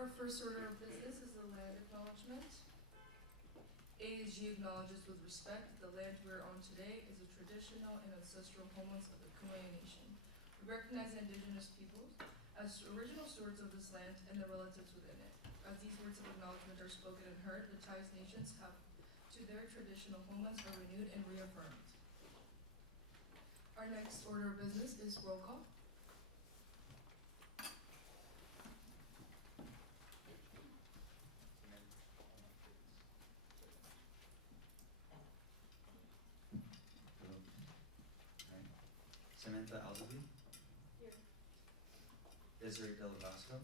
Our first order of business is the land acknowledgement. ASG acknowledges with respect that the land we are on today is the traditional and ancestral homelands of the Kumeyaay Nation. We recognize the indigenous peoples as original stewards of this land and the relatives within it. As these words of acknowledgement are spoken and heard, the ties nations have to their traditional homelands are renewed and reaffirmed. Our next order of business is roll call. Samantha Alderby. Here. Desiree Delavasco.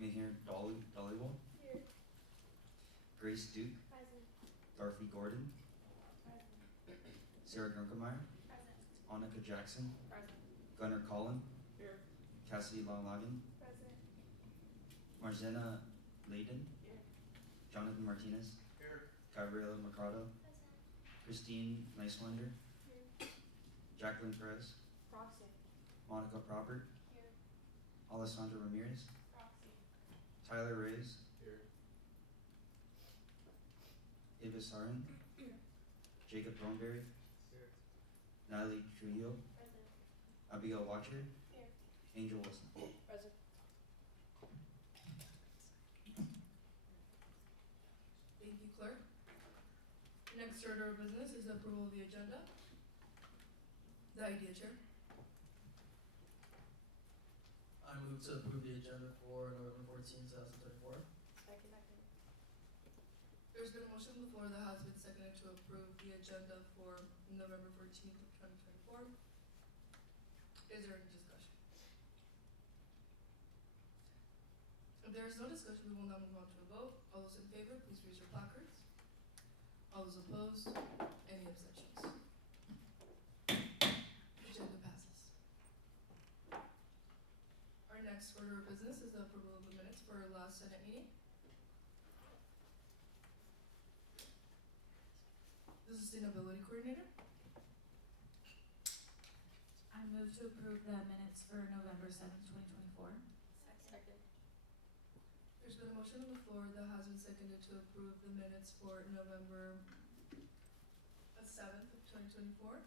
Mihir Dhaliwal. Here. Grace Duke. Present. Dorothy Gordon. Present. Sarah Grunkemeyer. Present. Annika Jackson. Present. Gunnar Collin. Here. Cassidy Lalagan. Present. Marzena Layden. Here. Jonathan Martinez. Here. Gabriela Mercado. Christine Nicewander. Here. Jacqueline Perez. Proxy. Monica Probert. Here. Alessandra Ramirez. Proxy. Tyler Reyes. Here. Ava Sarin. Here. Jacob Thornberry. Here. Natalie Trujillo. Present. Abigail Watcher. Here. Angel Wilson. Present. Thank you, clerk. Next order of business is approval of the agenda. The idea, Chair. I move to approve the agenda for November 14, 2024. Second. There's been a motion on the floor that has been seconded to approve the agenda for November 14th of 2024. Is there any discussion? If there is no discussion, we will now move on to a vote. All those in favor, please raise your placards. All those opposed, any abstentions? Agenda passes. Our next order of business is the approval of the minutes for our last Senate meeting. The Sustainability Coordinator. I move to approve the minutes for November 7th, 2024. Second. There's been a motion on the floor that has been seconded to approve the minutes for November 7th of 2024.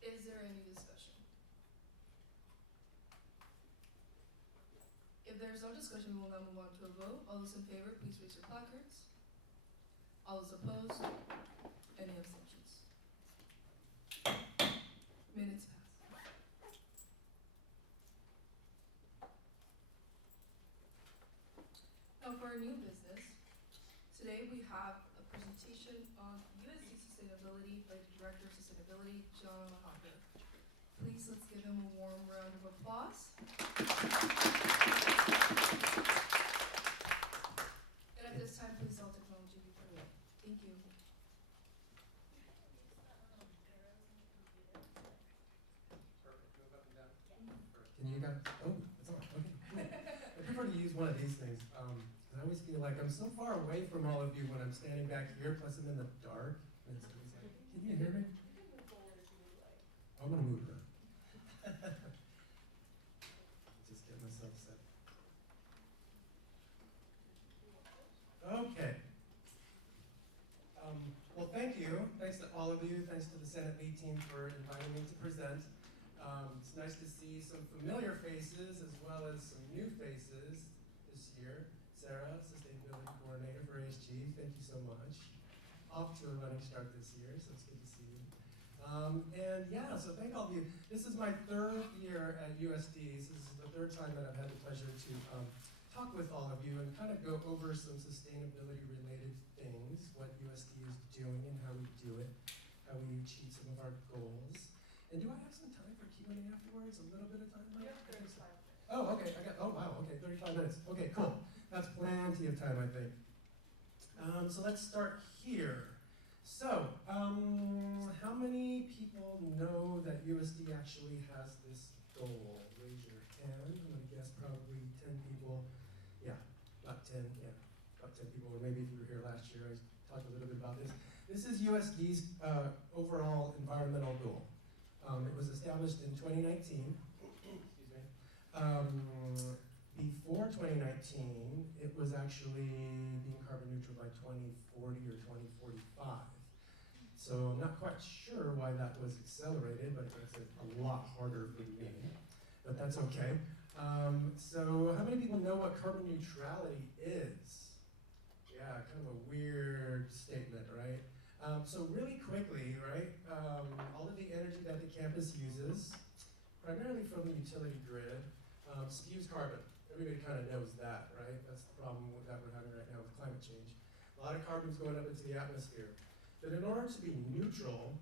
Is there any discussion? If there's no discussion, we will now move on to a vote. All those in favor, please raise your placards. All those opposed, any abstentions? Minutes pass. Now for our new business, today we have a presentation on USD Sustainability by the Director of Sustainability, John Hopper. Please let's give him a warm round of applause. And at this time, please all technology be put away. Thank you. Perfect. Move up and down. Perfect. Can you guys, oh, it's on, okay, cool. I prefer to use one of these things, 'cause I always feel like I'm so far away from all of you when I'm standing back here, plus I'm in the dark. And it's always like, can you hear me? I'm gonna move her. Just get myself set. Okay. Well, thank you. Thanks to all of you. Thanks to the Senate lead team for inviting me to present. It's nice to see some familiar faces as well as some new faces this year. Sarah, Sustainability Coordinator for ASG, thank you so much. Off to a running start this year, so it's good to see you. And yeah, so thank all of you. This is my third year at USD. This is the third time that I've had the pleasure to talk with all of you and kind of go over some sustainability-related things, what USD is doing and how we do it, how we achieve some of our goals. And do I have some time for Q&A afterwards? A little bit of time left? Yeah, 35. Oh, okay. Oh, wow. Okay, 35 minutes. Okay, cool. That's plenty of time, I think. So let's start here. So, how many people know that USD actually has this goal? Raise your hand. I'm going to guess probably 10 people. Yeah, about 10. Yeah, about 10 people. Or maybe if you were here last year, I talked a little bit about this. This is USD's overall environmental goal. It was established in 2019. Excuse me. Before 2019, it was actually being carbon neutral by 2040 or 2045. So I'm not quite sure why that was accelerated, but it makes it a lot harder for me. But that's okay. So how many people know what carbon neutrality is? Yeah, kind of a weird statement, right? So really quickly, right, all of the energy that the campus uses, primarily from the utility grid, spews carbon. Everybody kind of knows that, right? That's the problem that we're having right now with climate change. A lot of carbon's going up into the atmosphere. But in order to be neutral,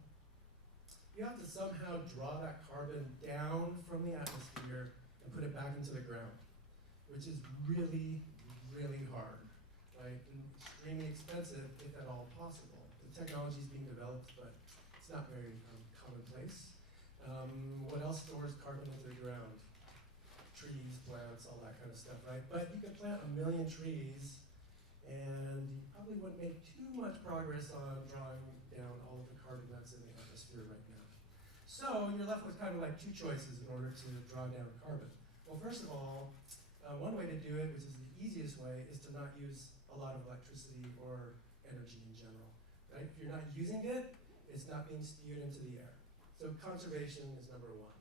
you have to somehow draw that carbon down from the atmosphere and put it back into the ground, which is really, really hard, right? And extremely expensive, if at all possible. The technology is being developed, but it's not very commonplace. What else stores carbon into the ground? Trees, plants, all that kind of stuff, right? But you can plant 1 million trees, and you probably wouldn't make too much progress on drawing down all of the carbon that's in the atmosphere right now. So you're left with kind of like two choices in order to draw down carbon. Well, first of all, one way to do it, which is the easiest way, is to not use a lot of electricity or energy in general, right? If you're not using it, it's not being spewed into the air. So conservation is number one.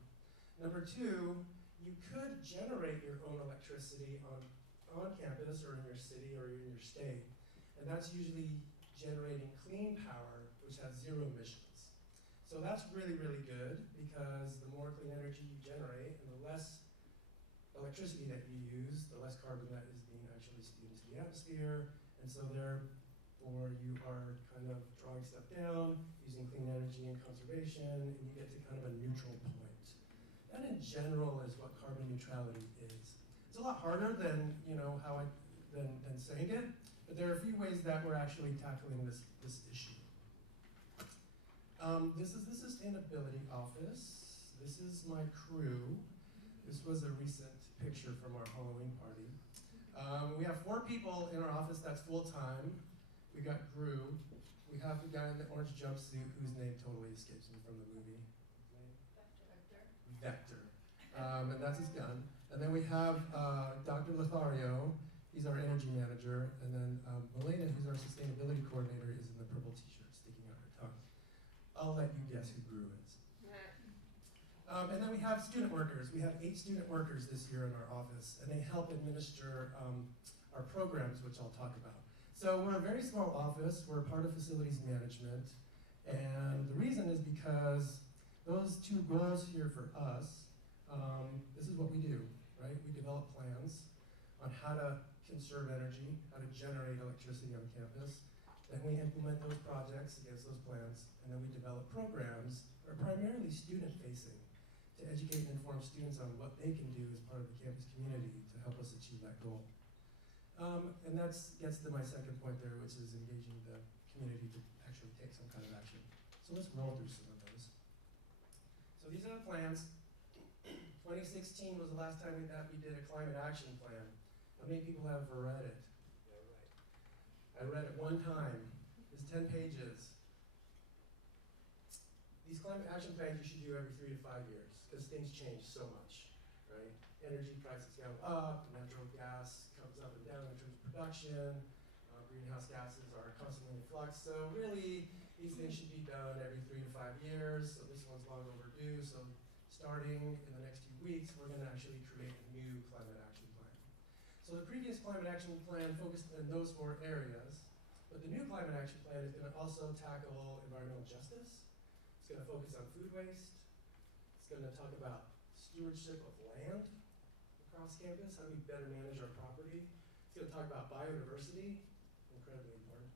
Number two, you could generate your own electricity on campus or in your city or in your state. And that's usually generating clean power, which has 0 emissions. So that's really, really good because the more clean energy you generate and the less electricity that you use, the less carbon that is being actually spewed into the atmosphere. And so therefore you are kind of drawing stuff down, using clean energy and conservation, and you get to kind of a neutral point. That in general is what carbon neutrality is. It's a lot harder than than saying it, but there are a few ways that we're actually tackling this issue. This is the sustainability office. This is my crew. This was a recent picture from our Halloween party. We have 4 people in our office that's full-time. We got Drew. We have the guy in the orange jumpsuit whose name totally escapes me from the movie. Vector. And that's his gun. And then we have Dr. Lothario. He's our energy manager. And then Melena, who's our sustainability coordinator, is in the purple t-shirt sticking out her tongue. I'll let you guess who Gru is. And then we have student workers. We have 8 student workers this year in our office, and they help administer our programs, which I'll talk about. So we're a very small office. We're part of facilities management. And the reason is because those 2 goals here for us, this is what we do, right? We develop plans on how to conserve energy, how to generate electricity on campus. Then we implement those projects against those plans, and then we develop programs, or primarily student-facing, to educate and inform students on what they can do as part of the campus community to help us achieve that goal. And that gets to my second point there, which is engaging the community to actually take some kind of action. So let's roll through some of those. So these are the plans. 2016 was the last time that we did a climate action plan. How many people have read it? Yeah, right. I read it one time. It's 10 pages. These climate action plans you should do every 3 to 5 years because things change so much, right? Energy prices go up, natural gas comes up and down in terms of production, greenhouse gases are constantly in flux. So really, these things should be done every 3 to 5 years. So this one's long overdue. So starting in the next few weeks, we're going to actually create a new climate action plan. So the previous climate action plan focused on those 4 areas, but the new climate action plan is going to also tackle environmental justice. It's going to focus on food waste. It's going to talk about stewardship of land across campus, how do we better manage our property. It's going to talk about biodiversity, incredibly important,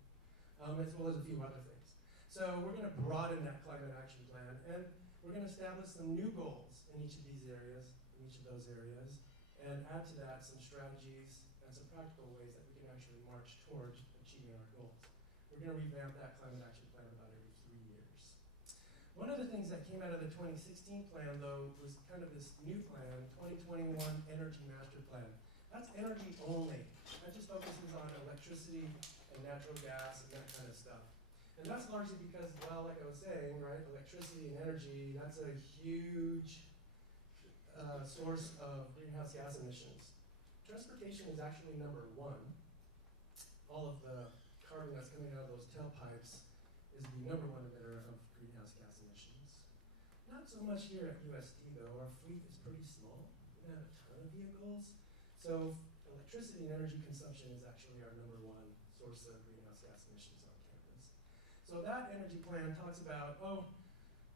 as well as a few other things. So we're going to broaden that climate action plan, and we're going to establish some new goals in each of these areas, in each of those areas, and add to that some strategies and some practical ways that we can actually march towards achieving our goals. We're going to revamp that climate action plan about every 3 years. One of the things that came out of the 2016 plan, though, was kind of this new plan, 2021 Energy Master Plan. That's energy only. That just focuses on electricity and natural gas and that kind of stuff. And that's largely because, well, like I was saying, right, electricity and energy, that's a huge source of greenhouse gas emissions. Transportation is actually number one. All of the carbon that's coming out of those tailpipes is the number one emitter of greenhouse gas emissions. Not so much here at USD though. Our fleet is pretty small. We don't have a ton of vehicles. So electricity and energy consumption is actually our number one source of greenhouse gas emissions on campus. So that energy plan talks about, a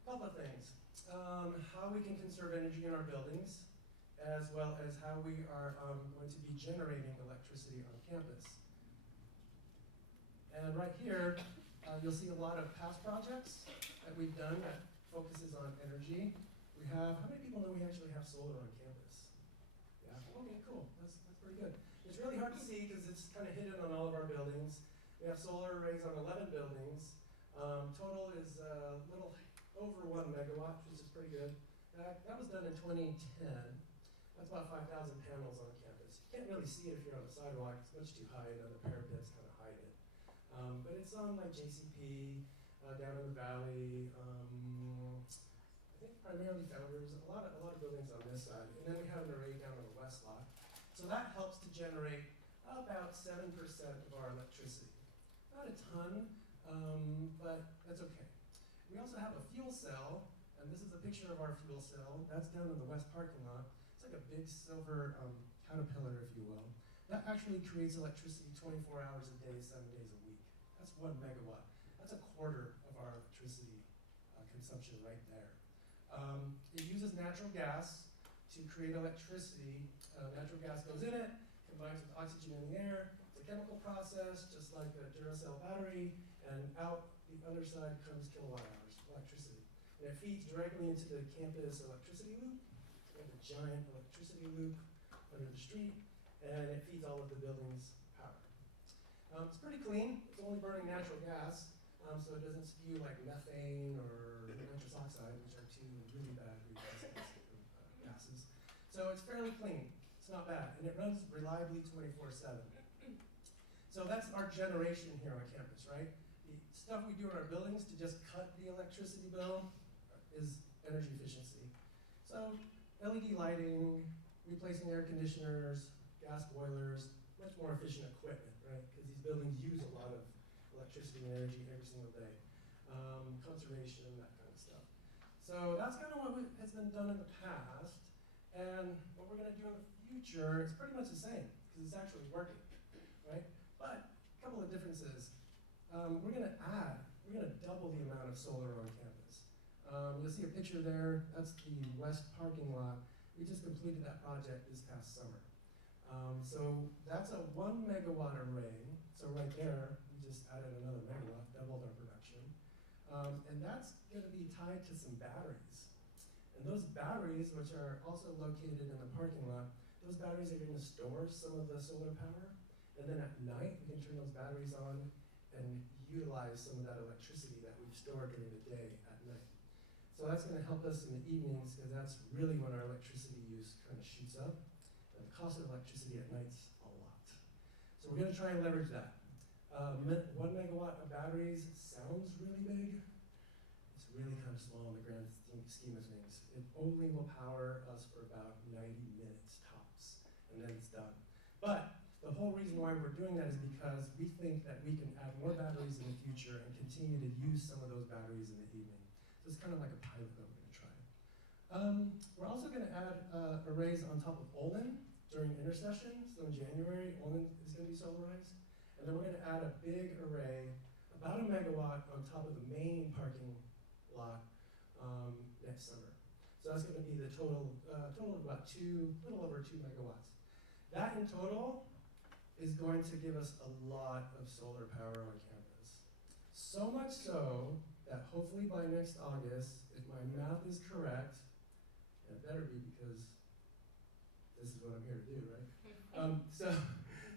couple of things. How we can conserve energy in our buildings, as well as how we are going to be generating electricity on campus. And right here, you'll see a lot of past projects that we've done that focuses on energy. We have, how many people know we actually have solar on campus? Yeah, okay, cool, that's pretty good. It's really hard to see because it's kind of hidden on all of our buildings. We have solar arrays on 11 buildings. Total is a little over 1 megawatt, which is pretty good. That was done in 2010. That's about 5,000 panels on campus. You can't really see it if you're on the sidewalk. It's much too high, and the parapets kind of hide it. But it's on like JCP, down in the valley. I think primarily Founders. A lot of buildings on this side, and then we have an array down on the west lot. So that helps to generate about 7% of our electricity. Not a ton, but that's okay. We also have a fuel cell, and this is a picture of our fuel cell. That's down in the west parking lot. It's like a big silver caterpillar, if you will. That actually creates electricity 24 hours a day, 7 days a week. That's 1 megawatt. That's a quarter of our electricity consumption right there. It uses natural gas to create electricity. Natural gas goes in it, combines with oxygen in the air. It's a chemical process, just like a Duracell battery, and out the other side comes kilowatt hours of electricity. And it feeds directly into the campus electricity loop. We have a giant electricity loop under the street, and it feeds all of the building's power. It's pretty clean. It's only burning natural gas, so it doesn't spew like methane or nitrous oxide, which are two really bad greenhouse gases. So it's fairly clean. It's not bad, and it runs reliably 24/7. So that's our generation here on campus, right? The stuff we do in our buildings to just cut the electricity bill is energy efficiency. So LED lighting, replacing air conditioners, gas boilers, much more efficient equipment, right? Because these buildings use a lot of electricity and energy every single day. Conservation, that kind of stuff. So that's kind of what has been done in the past. And what we're going to do in the future is pretty much the same, because it's actually working, right? But a couple of differences. We're going to double the amount of solar on campus. You'll see a picture there. That's the west parking lot. We just completed that project this past summer. So that's a 1 megawatt array. So right there, we just added another megawatt, doubled our production. And that's going to be tied to some batteries. And those batteries, which are also located in the parking lot, those batteries are going to store some of the solar power. And then at night, we can turn those batteries on and utilize some of that electricity that we've stored during the day at night. So that's going to help us in the evenings, because that's really when our electricity use kind of shoots up. And the cost of electricity at night's a lot. So we're going to try and leverage that. 1 megawatt of batteries sounds really big. It's really kind of small in the grand scheme of things. It only will power us for about 90 minutes tops, and then it's done. But the whole reason why we're doing that is because we think that we can add more batteries in the future and continue to use some of those batteries in the evening. So it's kind of like a pilot that we're going to try. We're also going to add arrays on top of Olin during intercession. So in January, Olin is going to be solarized. And then we're going to add a big array, about 1 megawatt, on top of the main parking lot next summer. So that's going to be the total of about little over 2 megawatts. That in total is going to give us a lot of solar power on campus. So much so that hopefully by next August, if my math is correct, and it better be because this is what I'm here to do, right?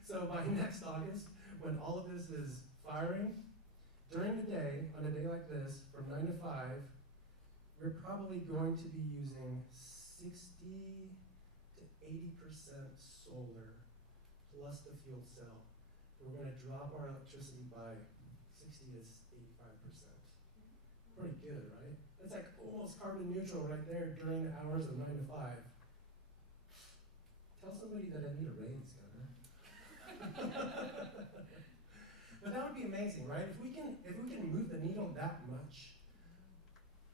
So by next August, when all of this is firing, during the day, on a day like this, from 9 to 5, we're probably going to be using 60 to 80% solar plus the fuel cell. We're going to drop our electricity by 60 to 85%. Pretty good, right? It's like almost carbon neutral right there during the hours of 9 to 5. Tell somebody that I need a raise, Governor. But that would be amazing, right? If we can move the needle that much,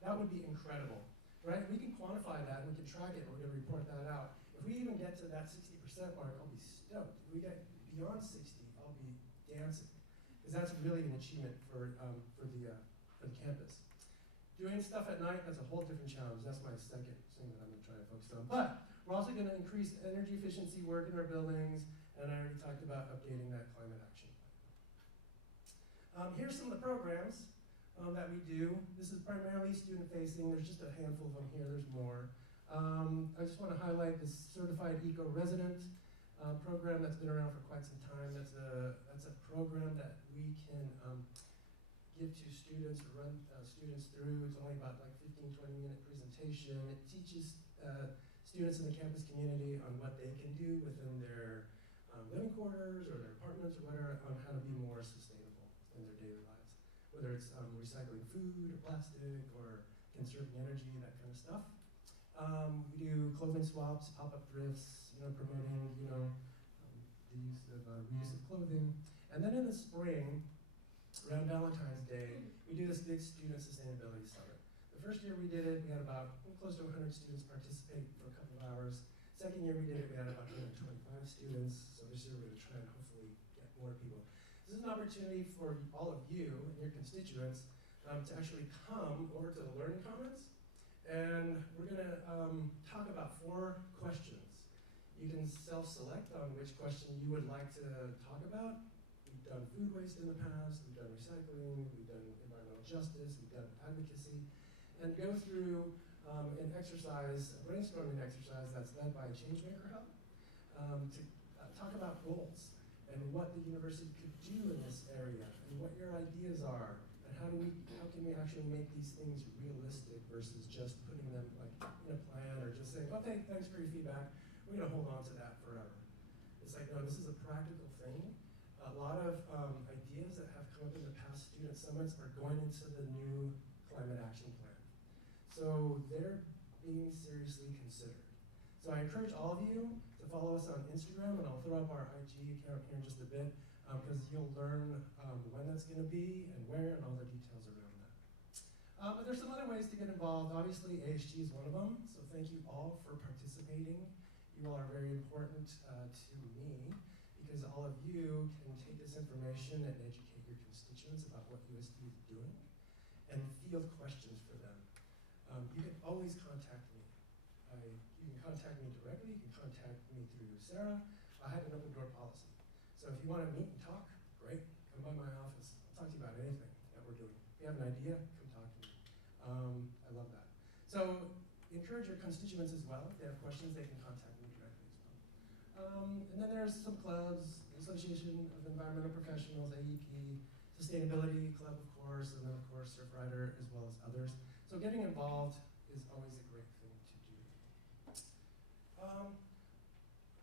that would be incredible, right? We can quantify that, we can track it, we're gonna report that out. If we even get to that 60% mark, I'll be stoked. If we get beyond 60, I'll be dancing, because that's really an achievement for the campus. Doing stuff at night, that's a whole different challenge. That's my second thing that I'm gonna try to focus on. But we're also gonna increase energy efficiency work in our buildings, and I already talked about updating that climate action plan. Here's some of the programs that we do. This is primarily student facing. There's just a handful of them here, there's more. I just wanna highlight this Certified Eco-Resident program that's been around for quite some time. That's a program that we can give to students or run students through. It's only about like 15, 20-minute presentation. It teaches students in the campus community on what they can do within their living quarters or their apartments or whatever on how to be more sustainable in their daily lives. Whether it's recycling food or plastic or conserving energy, that kind of stuff. We do clothing swaps, pop-up thrifts, promoting, the use of reuse of clothing. And then in the spring, around Valentine's Day, we do this big student sustainability summit. The first year we did it, we had about close to 100 students participate for a couple of hours. Second year we did it, we had about 125 students. So this year we're going to try and hopefully get more people. This is an opportunity for all of you and your constituents to actually come over to the Learning Commons. And we're going to talk about 4 questions. You can self-select on which question you would like to talk about. We've done food waste in the past, we've done recycling, we've done environmental justice, we've done advocacy, and go through an exercise, a brainstorming exercise that's led by Changemaker Hub to talk about goals and what the university could do in this area and what your ideas are and how can we actually make these things realistic versus just putting them like in a plan or just saying, okay, thanks for your feedback, we're gonna hold on to that forever. It's like, no, this is a practical thing. A lot of ideas that have come up in the past student summits are going into the new climate action plan. So they're being seriously considered. So I encourage all of you to follow us on Instagram, and I'll throw up our IG account here in just a bit, because you'll learn when that's gonna be and where and all the details around that. But there's some other ways to get involved. Obviously, ASG is one of them, so thank you all for participating. You all are very important to me, because all of you can take this information and educate your constituents about what USD is doing and field questions for them. You can always contact me. You can contact me directly, you can contact me through Sarah. I have an open door policy. So if you want to meet and talk, great, come by my office. I'll talk to you about anything that we're doing. If you have an idea, come talk to me. I love that. So encourage your constituents as well. If they have questions, they can contact me directly as well. And then there's some clubs, Association of Environmental Professionals, AEP, Sustainability Club, of course, and then of course Surfrider, as well as others. So getting involved is always a great thing to do.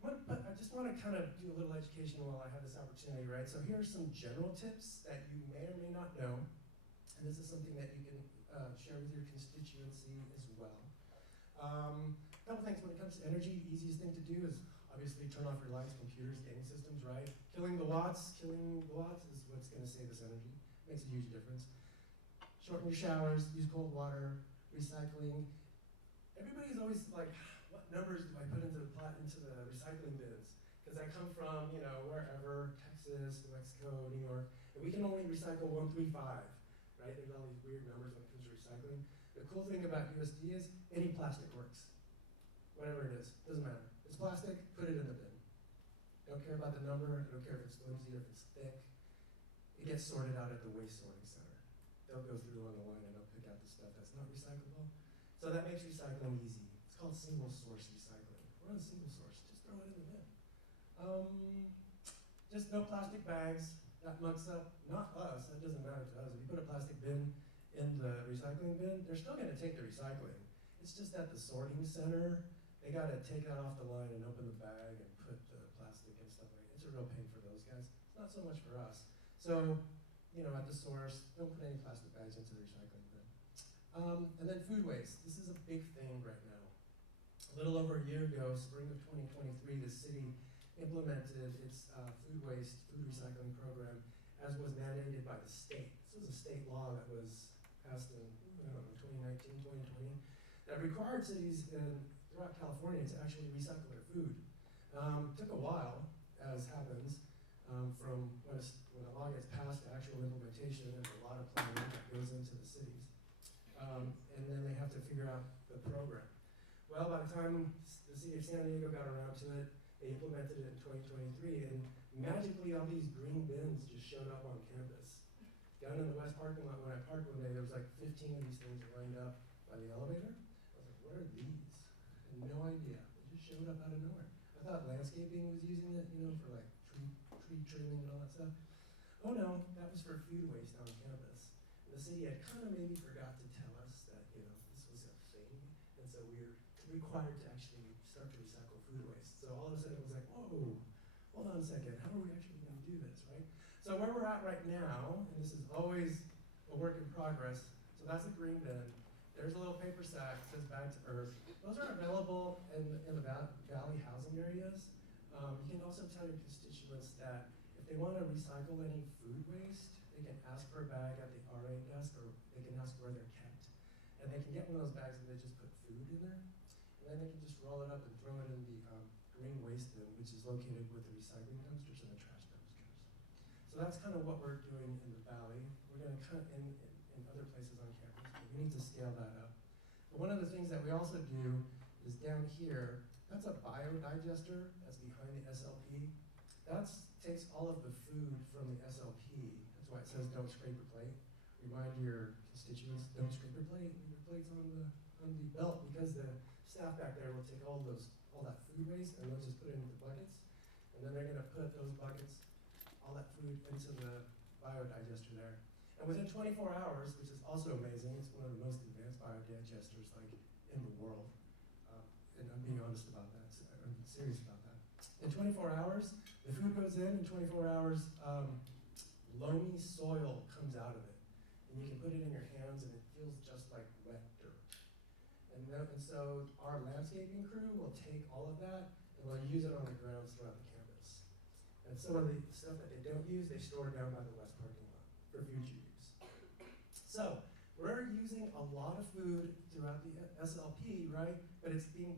But I just want to kind of do a little education while I have this opportunity, right? So here are some general tips that you may or may not know, and this is something that you can share with your constituency as well. A couple things when it comes to energy, the easiest thing to do is obviously turn off your lights, computers, gaming systems, right? Killing the watts is what's going to save us energy. Makes a huge difference. Shorten your showers, use cold water, recycling. Everybody's always like, what numbers do I put into the recycling bins? Because I come from, wherever, Texas, New Mexico, New York, and we can only recycle 135, right? There's all these weird numbers when it comes to recycling. The cool thing about USD is any plastic works. Whatever it is, doesn't matter. It's plastic, put it in the bin. Don't care about the number, I don't care if it's flimsy or if it's thick. It gets sorted out at the waste sorting center. They'll go through on the line and they'll pick out the stuff that's not recyclable. So that makes recycling easy. It's called single source recycling. We're on single source, just throw it in the bin. Just no plastic bags. That mucks up, not us, that doesn't matter to us. If you put a plastic bin in the recycling bin, they're still gonna take the recycling. It's just at the sorting center, they gotta take that off the line and open the bag and put the plastic and stuff like that. It's a real pain for those guys. It's not so much for us. So, at the source, don't put any plastic bags into the recycling bin. And then food waste. This is a big thing right now. A little over a year ago, spring of 2023, the city implemented its food recycling program as was mandated by the state. This was a state law that was passed in, I don't know, 2019, 2020, that required cities throughout California to actually recycle their food. Took a while, as happens, from when a law gets passed to actual implementation, and a lot of planning that goes into the cities. And then they have to figure out the program. Well, by the time the city of San Diego got around to it, they implemented it in 2023, and magically all these green bins just showed up on campus. Down in the west parking lot, when I parked one day, there was like 15 of these things lined up by the elevator. I was like, what are these? I had no idea. They just showed up out of nowhere. I thought landscaping was using it, for like tree trimming and all that stuff. Oh no, that was for food waste on campus. And the city had kind of maybe forgot to tell us that, this was a thing. And so we were required to actually start to recycle food waste. So all of a sudden it was like, whoa, hold on a second, how are we actually going to do this, right? So where we're at right now, and this is always a work in progress, so that's a green bin. There's a little paper sack that says Back to Earth. Those are available in the valley housing areas. You can also tell your constituents that if they want to recycle any food waste, they can ask for a bag at the RA desk, or they can ask where they're kept. And they can get one of those bags and they just put food in there. And then they can just roll it up and throw it in the green waste bin, which is located with the recycling dumpsters and the trash dumpsters. So that's kind of what we're doing in the valley. We're going to in other places on campus, but we need to scale that up. But one of the things that we also do is down here, that's a biodigester that's behind the SLP. That takes all of the food from the SLP. That's why it says don't scrape your plate. Remind your constituents, don't scrape your plate. Leave your plates on the belt, because the staff back there will take all that food waste and they'll just put it into buckets. And then they're gonna put those buckets, all that food, into the biodigester there. And within 24 hours, which is also amazing, it's one of the most advanced biodigesters in the world. And I'm being honest about that, so I'm serious about that. In 24 hours, the food goes in 24 hours, loamy soil comes out of it. And you can put it in your hands and it feels just like wet dirt. And so our landscaping crew will take all of that and we'll use it on the grounds throughout the campus. And some of the stuff that they don't use, they store down by the west parking lot for future use. So we're using a lot of food throughout the SLP, right? But it's being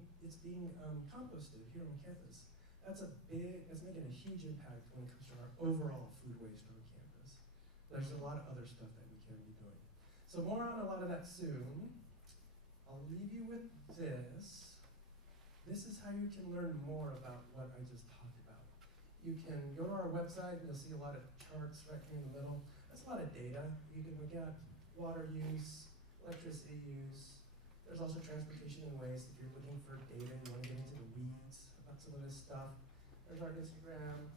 composted here on campus. That's making a huge impact when it comes to our overall food waste on campus. There's a lot of other stuff that we can be doing. So more on a lot of that soon. I'll leave you with this. This is how you can learn more about what I just talked about. You can go to our website and you'll see a lot of charts right here in the middle. That's a lot of data. You can look at water use, electricity use. There's also transportation and waste. If you're looking for data, you want to get into the weeds about some of this stuff. There's our Instagram,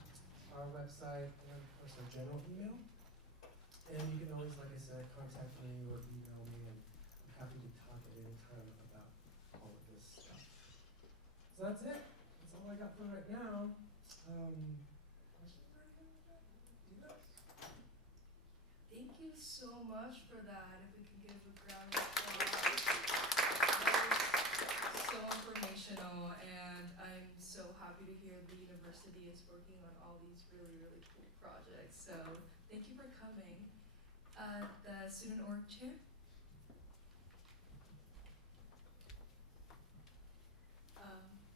our website, and of course our general email. And you can always, like I said, contact me or email me, and I'm happy to talk at any time about all of this stuff. So that's it. That's all I got for right now. Questions or anything like that? Do you know? Thank you so much for that. If we could give a round of applause. That was so informational, and I'm so happy to hear the university is working on all these really, really cool projects. So thank you for coming. The student org chair.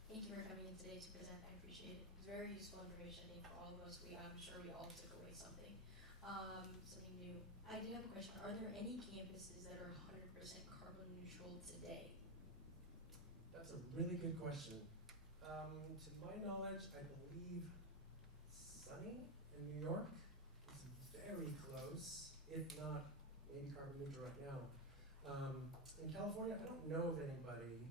Thank you for coming in today to present. I appreciate it. It's very useful information, I think, for all of us. I'm sure we all took away something new. I did have a question. Are there any campuses that are 100% carbon neutral today? That's a really good question. To my knowledge, I believe Sunny in New York is very close, if not maybe carbon neutral right now. In California, I don't know of anybody.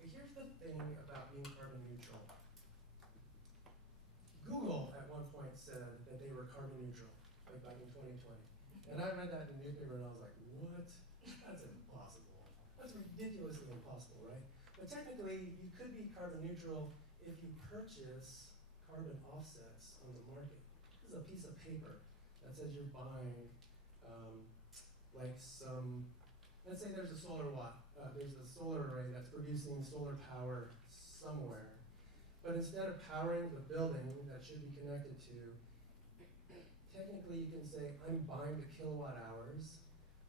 But here's the thing about being carbon neutral. Google at one point said that they were carbon neutral, like back in 2020. And I read that in the newspaper and I was like, what? That's impossible. That's ridiculously impossible, right? But technically, you could be carbon neutral if you purchase carbon offsets on the market. This is a piece of paper that says you're buying like some let's say there's a there's a solar array that's producing solar power somewhere. But instead of powering the building that should be connected to, technically you can say, I'm buying the kilowatt hours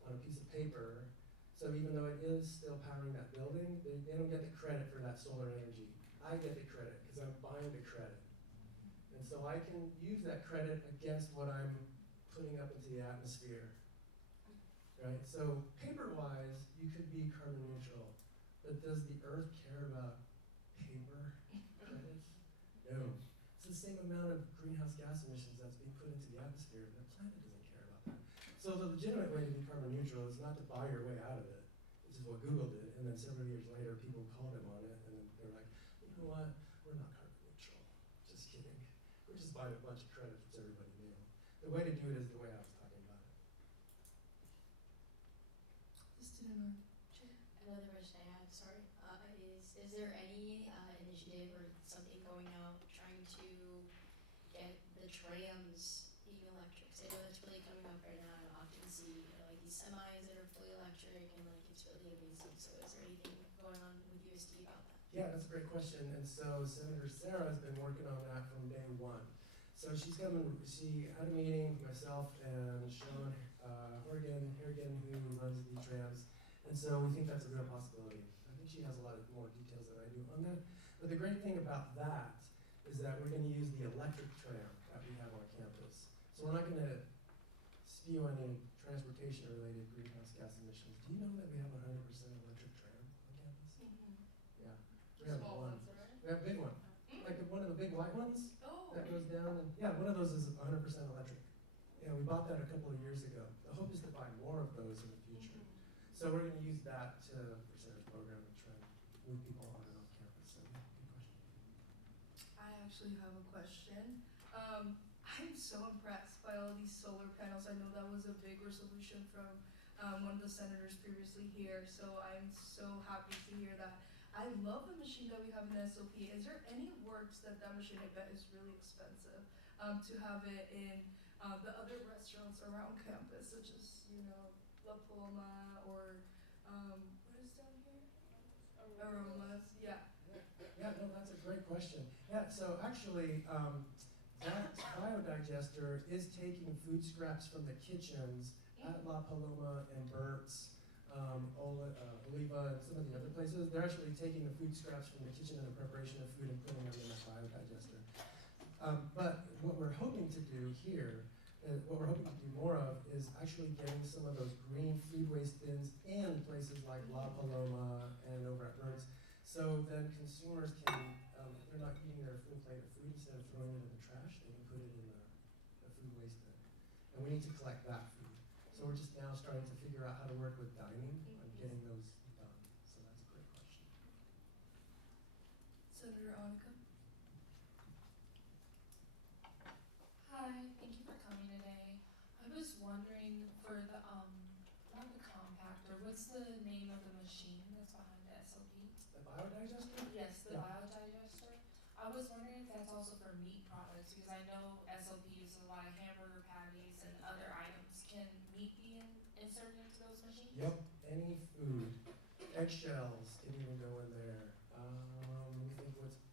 on a piece of paper. So even though it is still powering that building, they don't get the credit for that solar energy. I get the credit because I'm buying the credit. And so I can use that credit against what I'm putting up into the atmosphere. Right? So paper-wise, you could be carbon neutral. But does the Earth care about paper credits? No. It's the same amount of greenhouse gas emissions that's being put into the atmosphere. The planet doesn't care about that. So the legitimate way to be carbon neutral is not to buy your way out of it, which is what Google did. And then several years later, people called them on it, and then they're like, you know what? We're not carbon neutral. Just kidding. We're just buying a bunch of credits, which everybody knew. The way to do it is the way I was talking about it. The student chair. Another question I had, sorry, is there any initiative or something going out trying to get the trams being electric? 'Cause I know that's really coming up right now. I often see like these semis that are fully electric and like it's really amazing. So is there anything going on with USD about that? Yeah, that's a great question. And so Senator Sarah has been working on that from day one. So she had a meeting with myself and Sean Harrigan, who runs the trams. And so we think that's a real possibility. I think she has a lot of more details than I do on that. But the great thing about that is that we're going to use the electric tram that we have on campus. So we're not going to spew any transportation-related greenhouse gas emissions. Do you know that we have 100% electric tram on campus? Yeah. We have Small one. ones, right? We have a big one. Like one of the big white ones Oh. that goes down. And, yeah, one of those is 100% electric. Yeah, we bought that a couple of years ago. The hope is to buy more of those in the future. So we're going to use that for Sarah's program to try and move people on and off campus. So, yeah, good question. I actually have a question. I'm so impressed by all these solar panels. I know that was a big resolution from one of the senators previously here, so I'm so happy to hear that. I love the machine that we have in the SOP. Is there any works that machine, I bet, is really expensive, to have it in the other restaurants around campus, such as, La Paloma or, what is down here? Aromas, yeah. Yeah, no, that's a great question. Yeah, so actually, that biodigester is taking food scraps from the kitchens at La Paloma and Burt's, Oliva, and some of the other places. They're actually taking the food scraps from the kitchen and the preparation of food and putting them in a biodigester. But what we're hoping to do here, what we're hoping to do more of, is actually getting some of those green food waste bins in places like La Paloma and over at Burt's. So then consumers can, if they're not eating their full plate of food, instead of throwing it in the trash, they can put it in the food waste bin. And we need to collect that food. So we're just now starting to figure out how to work with dining on getting those done. So that's a great question. Senator Anika? Hi, thank you for coming today. I was wondering for the, not the compactor, what's the name of the machine that's behind the SOP? The biodigester? Yes, the Yeah. biodigester. I was wondering if that's also for meat products, because I know SOP uses a lot of hamburger patties and other items. Can meat be inserted into those machines? Yep, any food. Eggshells can even go in there. Let me think what's,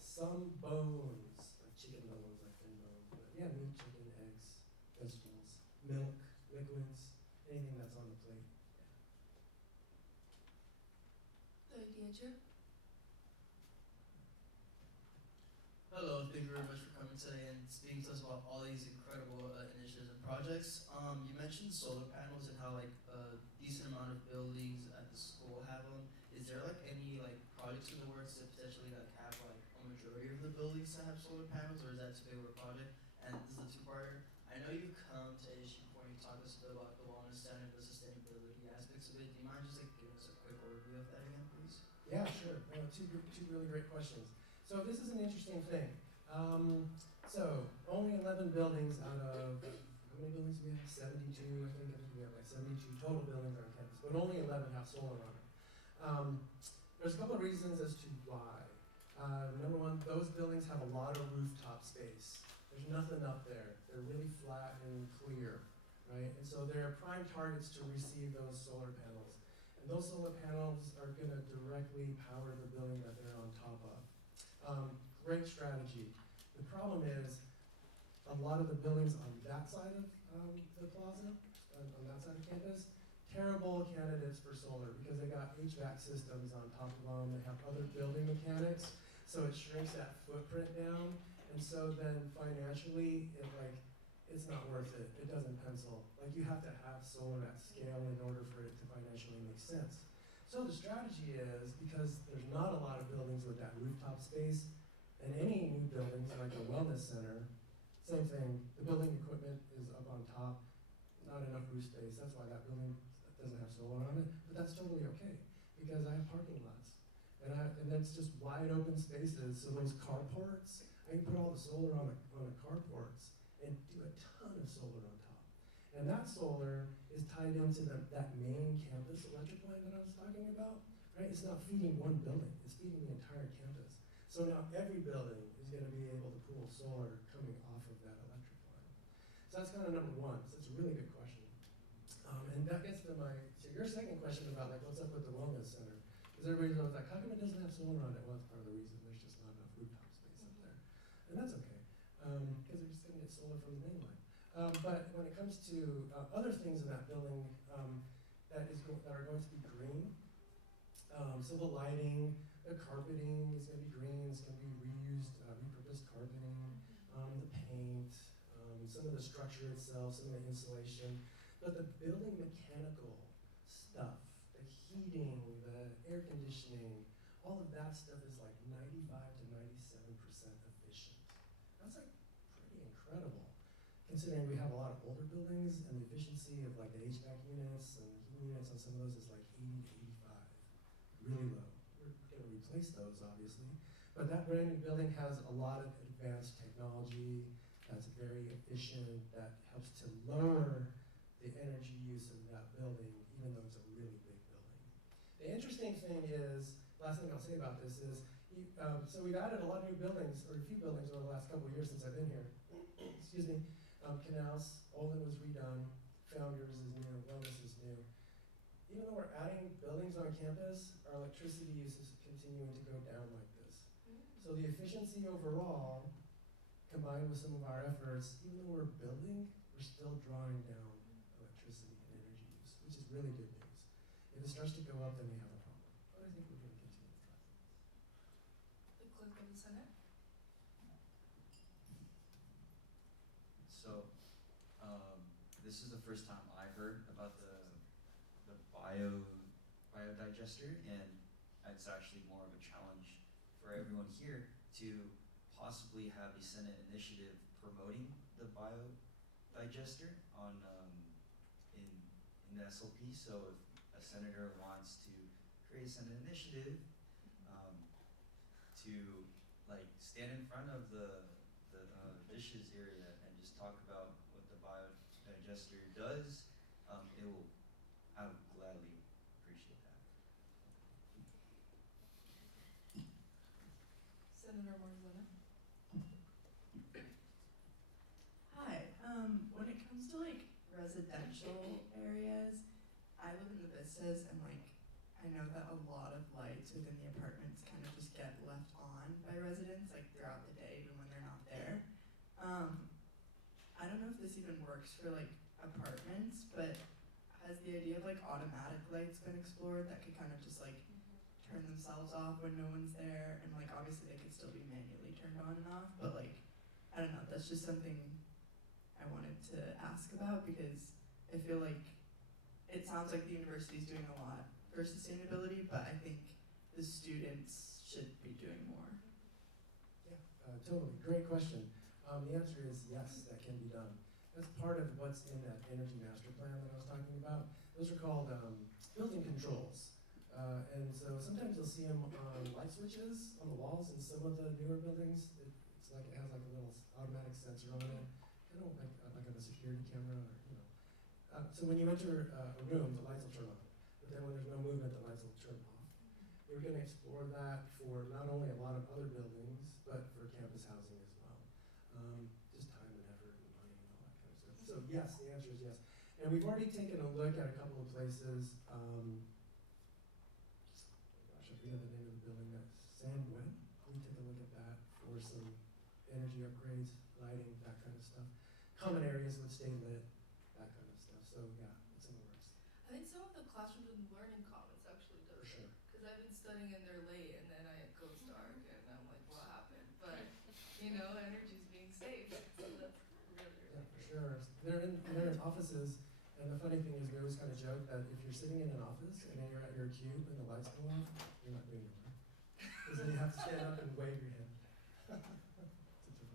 some bones, like chicken bones, like thin bones. But yeah, meat, chicken, eggs, vegetables, milk, liquids, anything that's on the plate. The idea, Chair? Hello, thank you very much for coming today and speaking to us about all these incredible initiatives and projects. You mentioned solar panels and how like a decent amount of buildings at the school have them. Is there like any like projects in the works to potentially like have like a majority of the buildings to have solar panels, or is that too big of a project? And this is a two-parter. I know you've come to ASG before and you talked to us a bit about the wellness center and the sustainability aspects of it. Do you mind just like giving us a quick overview of that again, please? Yeah, sure. Two really great questions. So this is an interesting thing. So only 11 buildings out of, how many buildings do we have? 72, I think we have like 72 total buildings on campus, but only 11 have solar on it. There's a couple of reasons as to why. Number one, those buildings have a lot of rooftop space. There's nothing up there. They're really flat and clear, right? And so they're prime targets to receive those solar panels. And those solar panels are going to directly power the building that they're on top of. Great strategy. The problem is a lot of the buildings on that side of the plaza, on that side of campus, terrible candidates for solar because they got HVAC systems on top of them, they have other building mechanics, so it shrinks that footprint down, and so then financially, it's not worth it. It doesn't pencil. Like, you have to have solar at scale in order for it to financially make sense. So the strategy is, because there's not a lot of buildings with that rooftop space, and any new buildings like a wellness center, same thing, the building equipment is up on top, not enough roof space, that's why that building doesn't have solar on it, but that's totally okay, because I have parking lots. And that's just wide open spaces, so those carports, I can put all the solar on the carports and do a ton of solar on top. And that solar is tied into that main campus electric line that I was talking about, right? It's not feeding one building, it's feeding the entire campus. So now every building is going to be able to pull solar coming off of that electric line. So that's kind of number one. So it's a really good question. And that gets to your second question about what's up with the wellness center. Because everybody knows how come it doesn't have solar on it? Well, that's part of the reason. There's just not enough rooftop space up there. And that's okay, because they're just going to get solar from the main line. But when it comes to other things in that building that are going to be green, so the lighting, the carpeting is going to be green, it's going to be reused, repurposed carpeting, the paint, some of the structure itself, some of the insulation. But the building mechanical stuff, the heating, the air conditioning, all of that stuff is like 95 to 97% efficient. That's pretty incredible, considering we have a lot of older buildings and the efficiency of the HVAC units and the heating units on some of those is 80 to 85, really low. We're going to replace those, obviously. But that brand new building has a lot of advanced technology that's very efficient, that helps to lower the energy use of that building, even though it's a really big building. The interesting thing is, last thing I'll say about this is, so we've added a lot of new buildings, or a few buildings over the last couple of years since I've been here. Excuse me. Canals, Olin was redone, Founders is new, Wellness is new. Even though we're adding buildings on campus, our electricity use is continuing to go down like this. So the efficiency overall, combined with some of our efforts, even though we're building, we're still drawing down electricity and energy use, which is really good news. If it starts to go up, then we have a problem. But I think we're going to continue to thrive. The clerk of the Senate. So, this is the first time I heard about the biodigester, and it's actually more of a challenge for everyone here to possibly have a Senate initiative promoting the biodigester in the SLP. So if a senator wants to create a Senate initiative to stand in front of the dishes area and just talk about what the biodigester does, I would gladly appreciate that. Senator Marzano. Hi. When it comes to residential areas, I live in the Vistas, and I know that a lot of lights within the apartments kind of just get left on by residents throughout the day, even when they're not there. I don't know if this even works for apartments, but has the idea of automatic lights been explored that could kind of just turn themselves off when no one's there, and obviously they could still be manually turned on and off, but I don't know, that's just something I wanted to ask about, because I feel it sounds like the university's doing a lot for sustainability, but I think the students should be doing more. Yeah, totally. Great question. The answer is yes, that can be done. That's part of what's in that energy master plan that I was talking about. Those are called building controls. And so sometimes you'll see them on light switches on the walls in some of the newer buildings. It has a little automatic sensor on it, kind of like on a security camera, or so when you enter a room, the lights will turn on. But then when there's no movement, the lights will turn off. We're going to explore that for not only a lot of other buildings, but for campus housing as well. Just time and effort and money and all that kind of stuff. So yes, the answer is yes. And we've already taken a look at a couple of places. Gosh, I forget the name of the building. San Juan. We took a look at that for some energy upgrades, lighting, that kind of stuff. Common areas would stay lit, that kind of stuff. So yeah, it's in the works. I think some of the classrooms in Learning Commons actually does For sure. because I've been studying in there late and then it goes dark and I'm like, what happened? But energy's being saved, so that's really, Yeah, really for great. sure. They're in offices, and the funny thing is we always kind of joke that if you're sitting in an office and then you're at your cube and the lights go off, you're not doing anything. Because then you have to stand up and wave your hand to turn on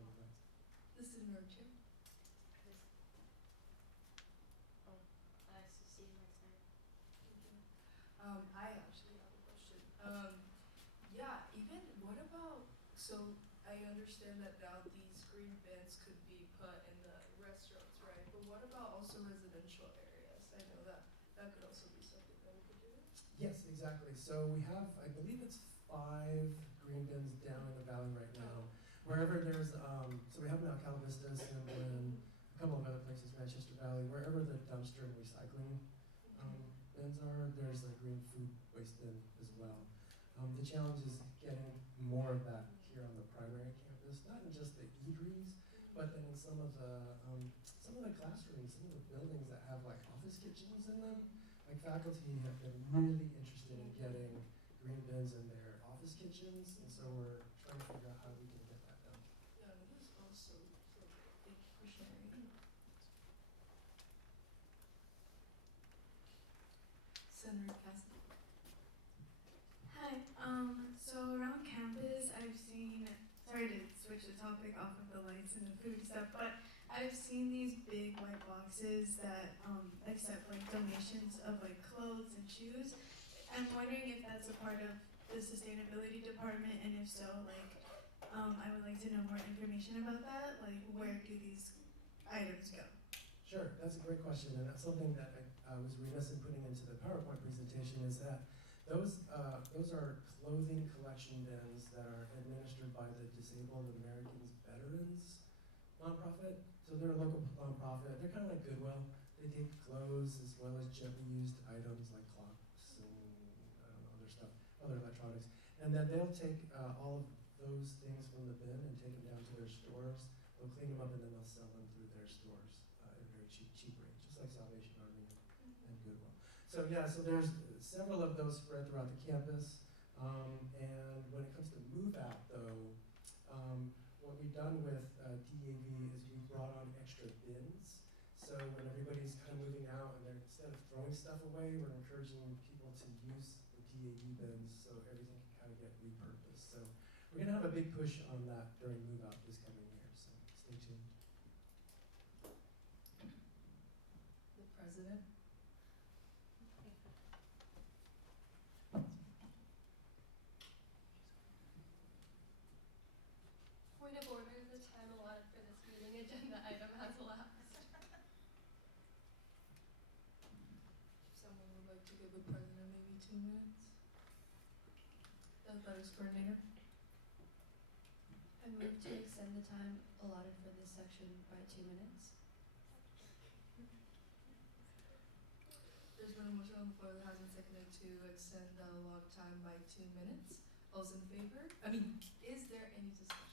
the lights. The student rep chair. I actually have a question. Yeah, even what about, so I understand that now these green bins could be put in the restaurants, right? But what about also residential areas? I know that could also be something that we could do. Yes, exactly. So we have, I believe it's 5 green bins down in the valley right now. Wherever there's, so we have them out Cal Vista, Cinnamon, a couple of other places, Manchester Valley, wherever the dumpster and recycling bins are, there's a green food waste bin as well. The challenge is getting more of that here on the primary campus, not in just the eateries, but then in some of the classrooms, some of the buildings that have like office kitchens in them. Like faculty have been really interested in getting green bins in their office kitchens, and so we're trying to figure out how we can get that done. Yeah, that is also so great. Thank you for sharing. Senator Cassidy. Hi. So around campus, I've seen. Sorry to switch the topic off of the lights and the food stuff, but I've seen these big white boxes that accept like donations of like clothes and shoes. I'm wondering if that's a part of the sustainability department, and if so, like, I would like to know more information about that. Like, where do these items go? Sure, that's a great question, and that's something that I was remiss in putting into the PowerPoint presentation. Is that those are clothing collection bins that are administered by the Disabled Americans Veterans nonprofit. So they're a local nonprofit. They're kind of like Goodwill. They take clothes as well as gently used items like clocks and I don't know, other stuff, other electronics, and then they'll take all of those things from the bin and take them down to their stores. They'll clean them up and then they'll sell them through their stores at a very cheap rate, just like Salvation Army and Goodwill. So yeah, so there's several of those spread throughout the campus. And when it comes to move out though, what we've done with DAV is we brought on extra bins. So when everybody's kind of moving out and they're, instead of throwing stuff away, we're encouraging people to use the DAV bins so everything can kind of get repurposed. So we're gonna have a big push on that during move out this coming year, so stay tuned. The president. Point of order, the time allotted for this meeting agenda item has elapsed. Someone would like to give the president maybe 2 minutes. The athletics coordinator. I move to extend the time allotted for this section by 2 minutes. There's been a motion on the floor that has been seconded to extend the allotted time by 2 minutes. All's in favor? Is there any discussion?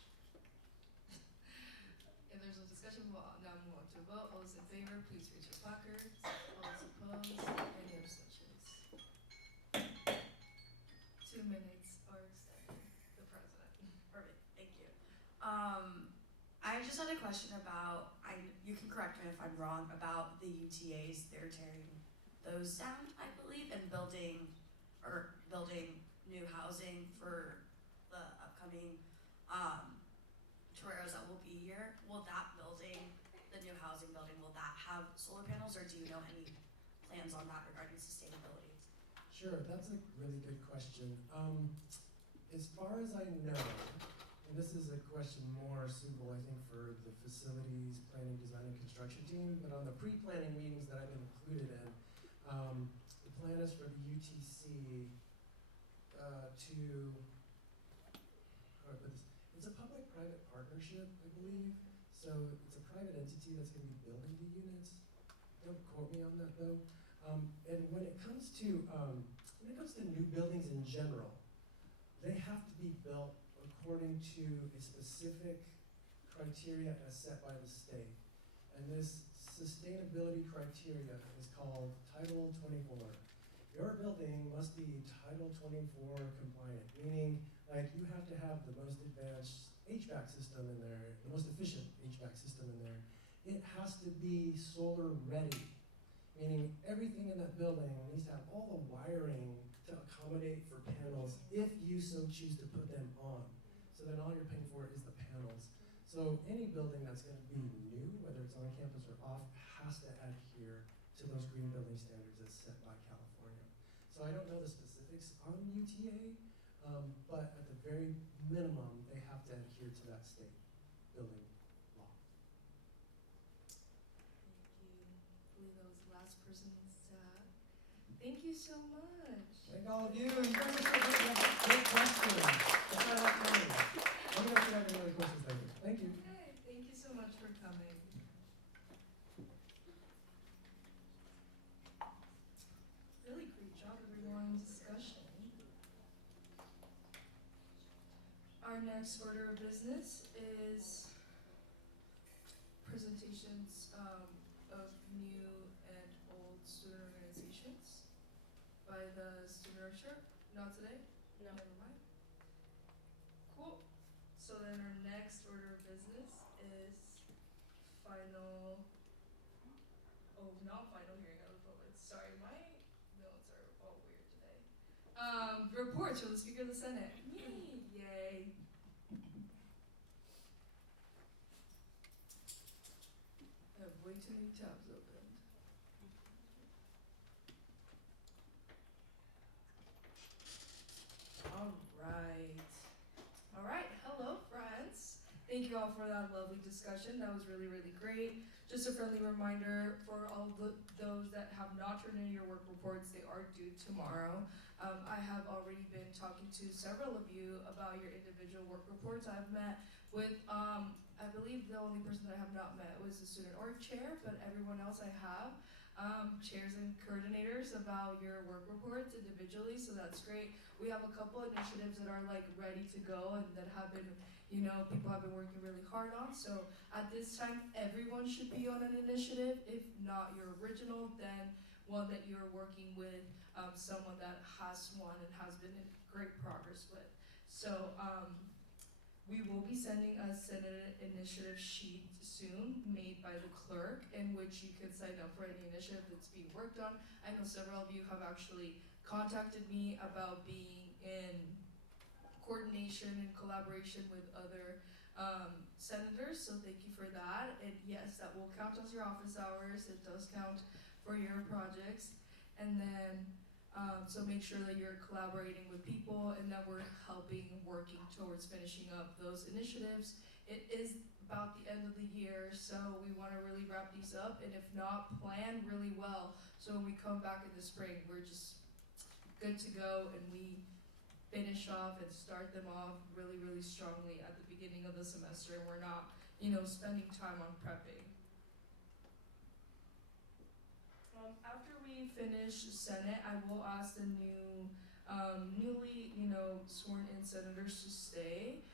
If there's no discussion, we'll now move on to a vote. All those in favor, please raise your placards. All those opposed, any abstentions? 2 minutes are extended. The president. Perfect, thank you. I just had a question about, you can correct me if I'm wrong, about the UTAs. They're tearing those down, I believe, and building new housing for the upcoming Toreros that will be here. Will that building, the new housing building, will that have solar panels, or do you know any plans on that regarding sustainability? Sure, that's a really good question. As far as I know, and this is a question more suitable, I think, for the facilities planning, design, and construction team, but on the pre-planning meetings that I've been included in, the plan is for the UTC to, how do I put this? It's a public-private partnership, I believe. So it's a private entity that's going to be building the units, Don't quote me on that though. And when it comes to new buildings in general, they have to be built according to a specific criteria as set by the state. And this sustainability criteria is called Title 24. Your building must be Title 24 compliant, meaning like you have to have the most advanced HVAC system in there, the most efficient HVAC system in there. It has to be solar ready, meaning everything in that building needs to have all the wiring to accommodate for panels if you so choose to put them on. So then all you're paying for is the panels. So any building that's going to be new, whether it's on campus or off, has to adhere to those green building standards as set by California. So I don't know the specifics on UTA, but at the very minimum, they have to adhere to that state building law. Thank you. I believe that was the last person thank you so much. Thank all of you. You guys are so good. Great questions. That's why I like coming. Let me know if you have any other questions later. Thank you. Okay, thank you so much for coming. Really great job, everyone. Discussion. Our next order of business is presentations of new and old student organizations by the student orchestra. Not today? No. Never mind. Cool. So then our next order of business is final, not final hearing of the public. Sorry, my notes are all weird today. Reports from the Speaker of the Senate. Me, yay. I have way too many tabs opened. All right, hello friends. Thank you all for that lovely discussion. That was really, really great. Just a friendly reminder for all those that have not turned in your work reports, they are due tomorrow. I have already been talking to several of you about your individual work reports. I've met with, I believe the only person that I have not met was the student org chair, but everyone else I have. Chairs and coordinators about your work reports individually, so that's great. We have a couple initiatives that are like ready to go and that have been, people have been working really hard on. So at this time, everyone should be on an initiative. If not your original, then one that you're working with, someone that has one and has been in great progress with. So we will be sending a Senate initiative sheet soon, made by the clerk, in which you can sign up for any initiative that's being worked on. I know several of you have actually contacted me about being in coordination and collaboration with other senators, so thank you for that. And yes, that will count as your office hours. It does count for your projects. And then, so make sure that you're collaborating with people and that we're working towards finishing up those initiatives. It is about the end of the year, so we want to really wrap these up, and if not, plan really well. So when we come back in the spring, we're just good to go, and we finish off and start them off really, really strongly at the beginning of the semester, and we're not, spending time on prepping. After we finish Senate, I will ask the newly, sworn in senators to stay,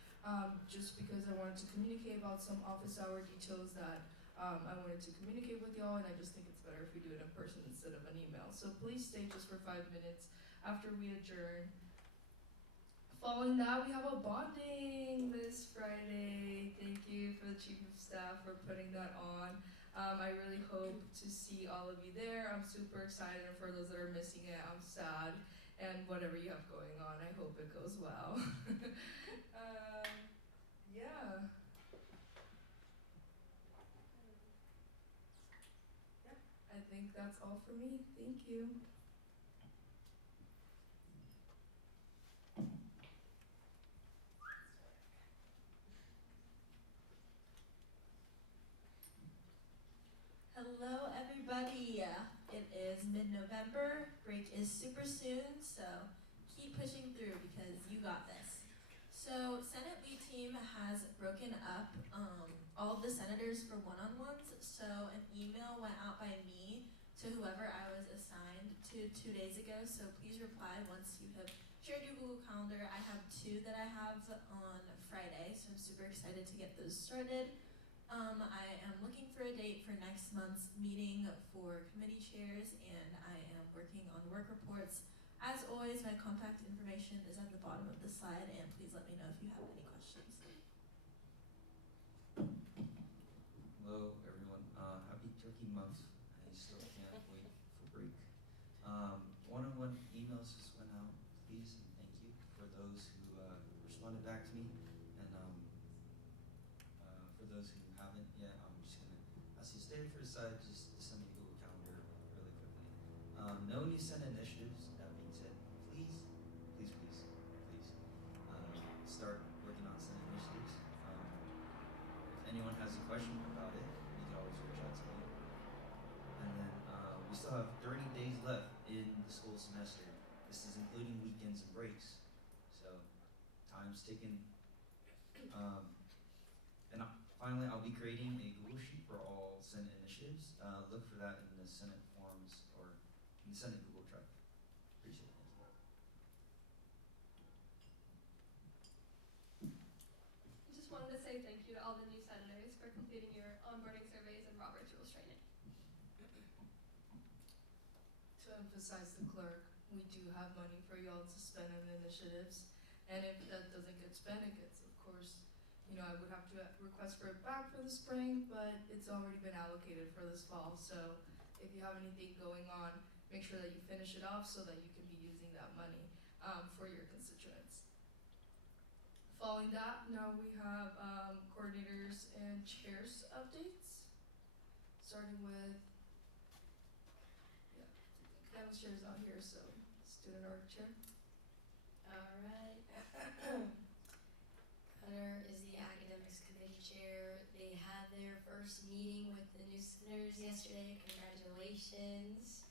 just because I wanted to communicate about some office hour details that I wanted to communicate with y'all, and I just think it's better if we do it in person instead of an email. So please stay just for 5 minutes after we adjourn. Following that, we have a bonding this Friday. Thank you for the Chief of Staff for putting that on. I really hope to see all of you there. I'm super excited, and for those that are missing it, I'm sad. And whatever you have going on, I hope it goes well. Yeah. I think that's all for me. Thank you. Hello, everybody. It is mid-November. Break is super soon, so keep pushing through because you got this. So, Senate lead team has broken up all of the senators for one-on-ones. So an email went out by me to whoever I was assigned to 2 days ago. So please reply once you have shared your Google Calendar. I have 2 that I have on Friday, so I'm super excited to get those started. I am looking for a date for next month's meeting for committee chairs, and I am working on work reports. As always, my contact information is at the bottom of the slide, and please let me know if you have any questions. Hello, everyone. Happy Turkey Month. I still can't wait for break. One-on-one emails just went out, please, and thank you for those who responded back to me. And for those who haven't yet, I'm just gonna ask you to stay for a side, just to send me a Google Calendar really quickly. No new Senate initiatives. That being said, please, please, please, please, start working on Senate initiatives. If anyone has a question about it, you can always reach out to me. And then we still have 30 days left in the school semester. This is including weekends and breaks. So time's ticking. And finally, I'll be creating a Google Sheet for all Senate initiatives. Look for that in the Senate forums or in the Senate Google Drive. Appreciate it. Thank you. I just wanted to say thank you to all the new senators for completing your onboarding surveys and Robert's Rules training. To emphasize the clerk, we do have money for y'all to spend on initiatives, and if that doesn't get spent, it gets, of course, I would have to request for it back for the spring, but it's already been allocated for this fall, so if you have anything going on, make sure that you finish it off so that you can be using that money for your constituents. Following that, now we have coordinators and chairs updates, starting with, Campus chair's not here, so student org chair. Alright. Gunnar is the academics committee chair. They had their first meeting with the new senators yesterday. Congratulations.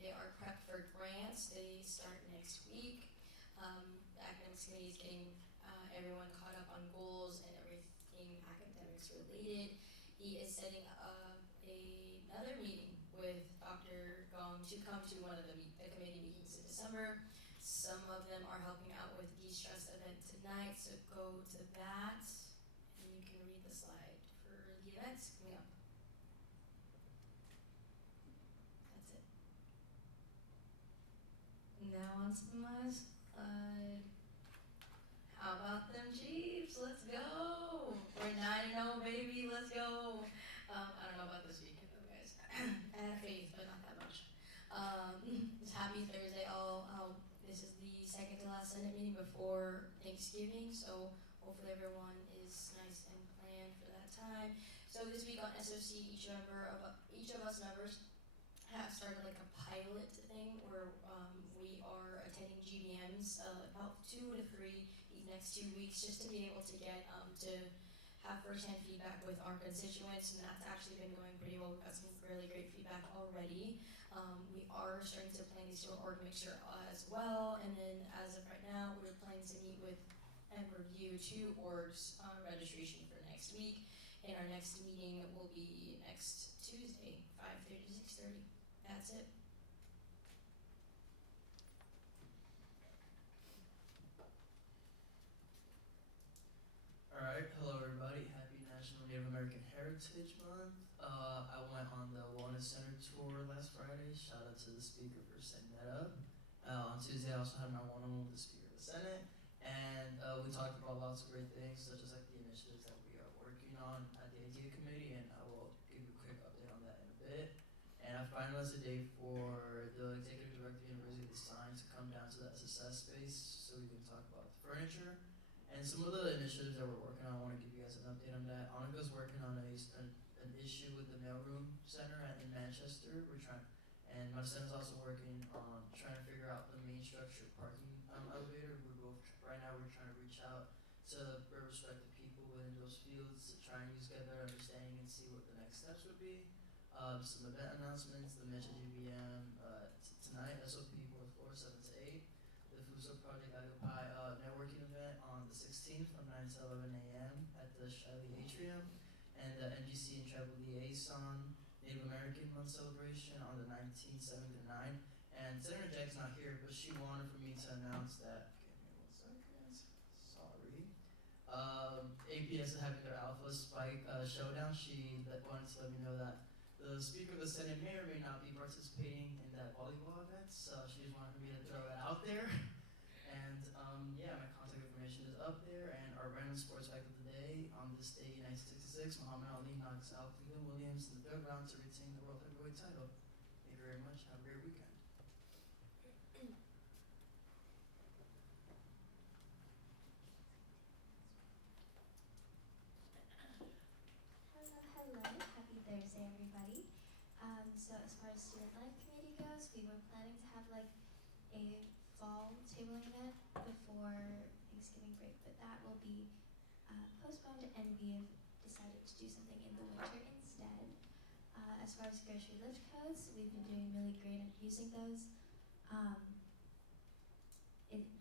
They are prepped for grants. They start next week. The academics committee is getting everyone caught up on goals and everything academics related. He is setting up another meeting with Dr. Gong to come to one of the committee meetings in December. Some of them are helping out with de-stress event tonight, so go to that, and you can read the slide for the events coming up. That's it. Now on to the last slide. How about them Chiefs? Let's go! We're 9-0, baby. Let's go! I don't know about this weekend though, guys. I have faith, but not that much. It's happy Thursday. This is the second to last Senate meeting before Thanksgiving, so hopefully everyone is nice and planned for that time. So this week on SOC, each of us members have started like a pilot thing where we are attending GBMs about 2 to 3 these next 2 weeks, just to be able to get to have firsthand feedback with our constituents, and that's actually been going pretty well. We've got some really great feedback already. We are starting to plan these org mixture as well, and then as of right now, we're planning to meet with and review 2 orgs registration for next week, and our next meeting will be next Tuesday, 5:30 to 6:30. That's it. Alright, hello everybody. Happy National Native American Heritage Month. I went on the Wellness Center tour last Friday. Shout out to the speaker for setting that up. On Tuesday, I also had my one-on-one with the Speaker of the Senate, and we talked about lots of great things, such as like the initiatives that we are working on at the Idea Committee, and I will give you a quick update on that in a bit. And I finalized a date for the Executive Director of the University of Design to come down to the SSS space so we can talk about the furniture. And some of the initiatives that we're working on, I want to give you guys an update on that. Annika's working on an issue with the mailroom center in Manchester. And my son's also working on trying to figure out the main structure parking elevator. Right now we're trying to reach out to respective people within those fields to try and get a better understanding and see what the next steps would be. Some event announcements, the Metro GBM tonight, SOP 4th floor, 7 to 8. The Food Soap Project Occupy networking event on the 16th from 9 to 11 a.m. at the Shiley Atrium. and the NGC and Tribal Liaison Native American Month celebration on the 19th, 7th, and 9th. And Senator Jack's not here, but she wanted for me to announce that. Give me 1 second. Sorry. APS is having their Alpha Spike showdown. She wanted to let me know that the Speaker of the Senate may or may not be participating in that volleyball event, so she just wanted me to throw that out there. And yeah, my contact information is up there. And our random sports fact of the day: on this day, 1966, Muhammad Ali knocks out Cleveland Williams in the third round to retain the world heavyweight title. Thank you very much. Have a great weekend. Hello, happy Thursday, everybody. So as far as student life committee goes, we were planning to have like a fall tabling event before Thanksgiving break, but that will be postponed, and we have decided to do something in the winter instead. As far as grocery lift codes, we've been doing really great at using those.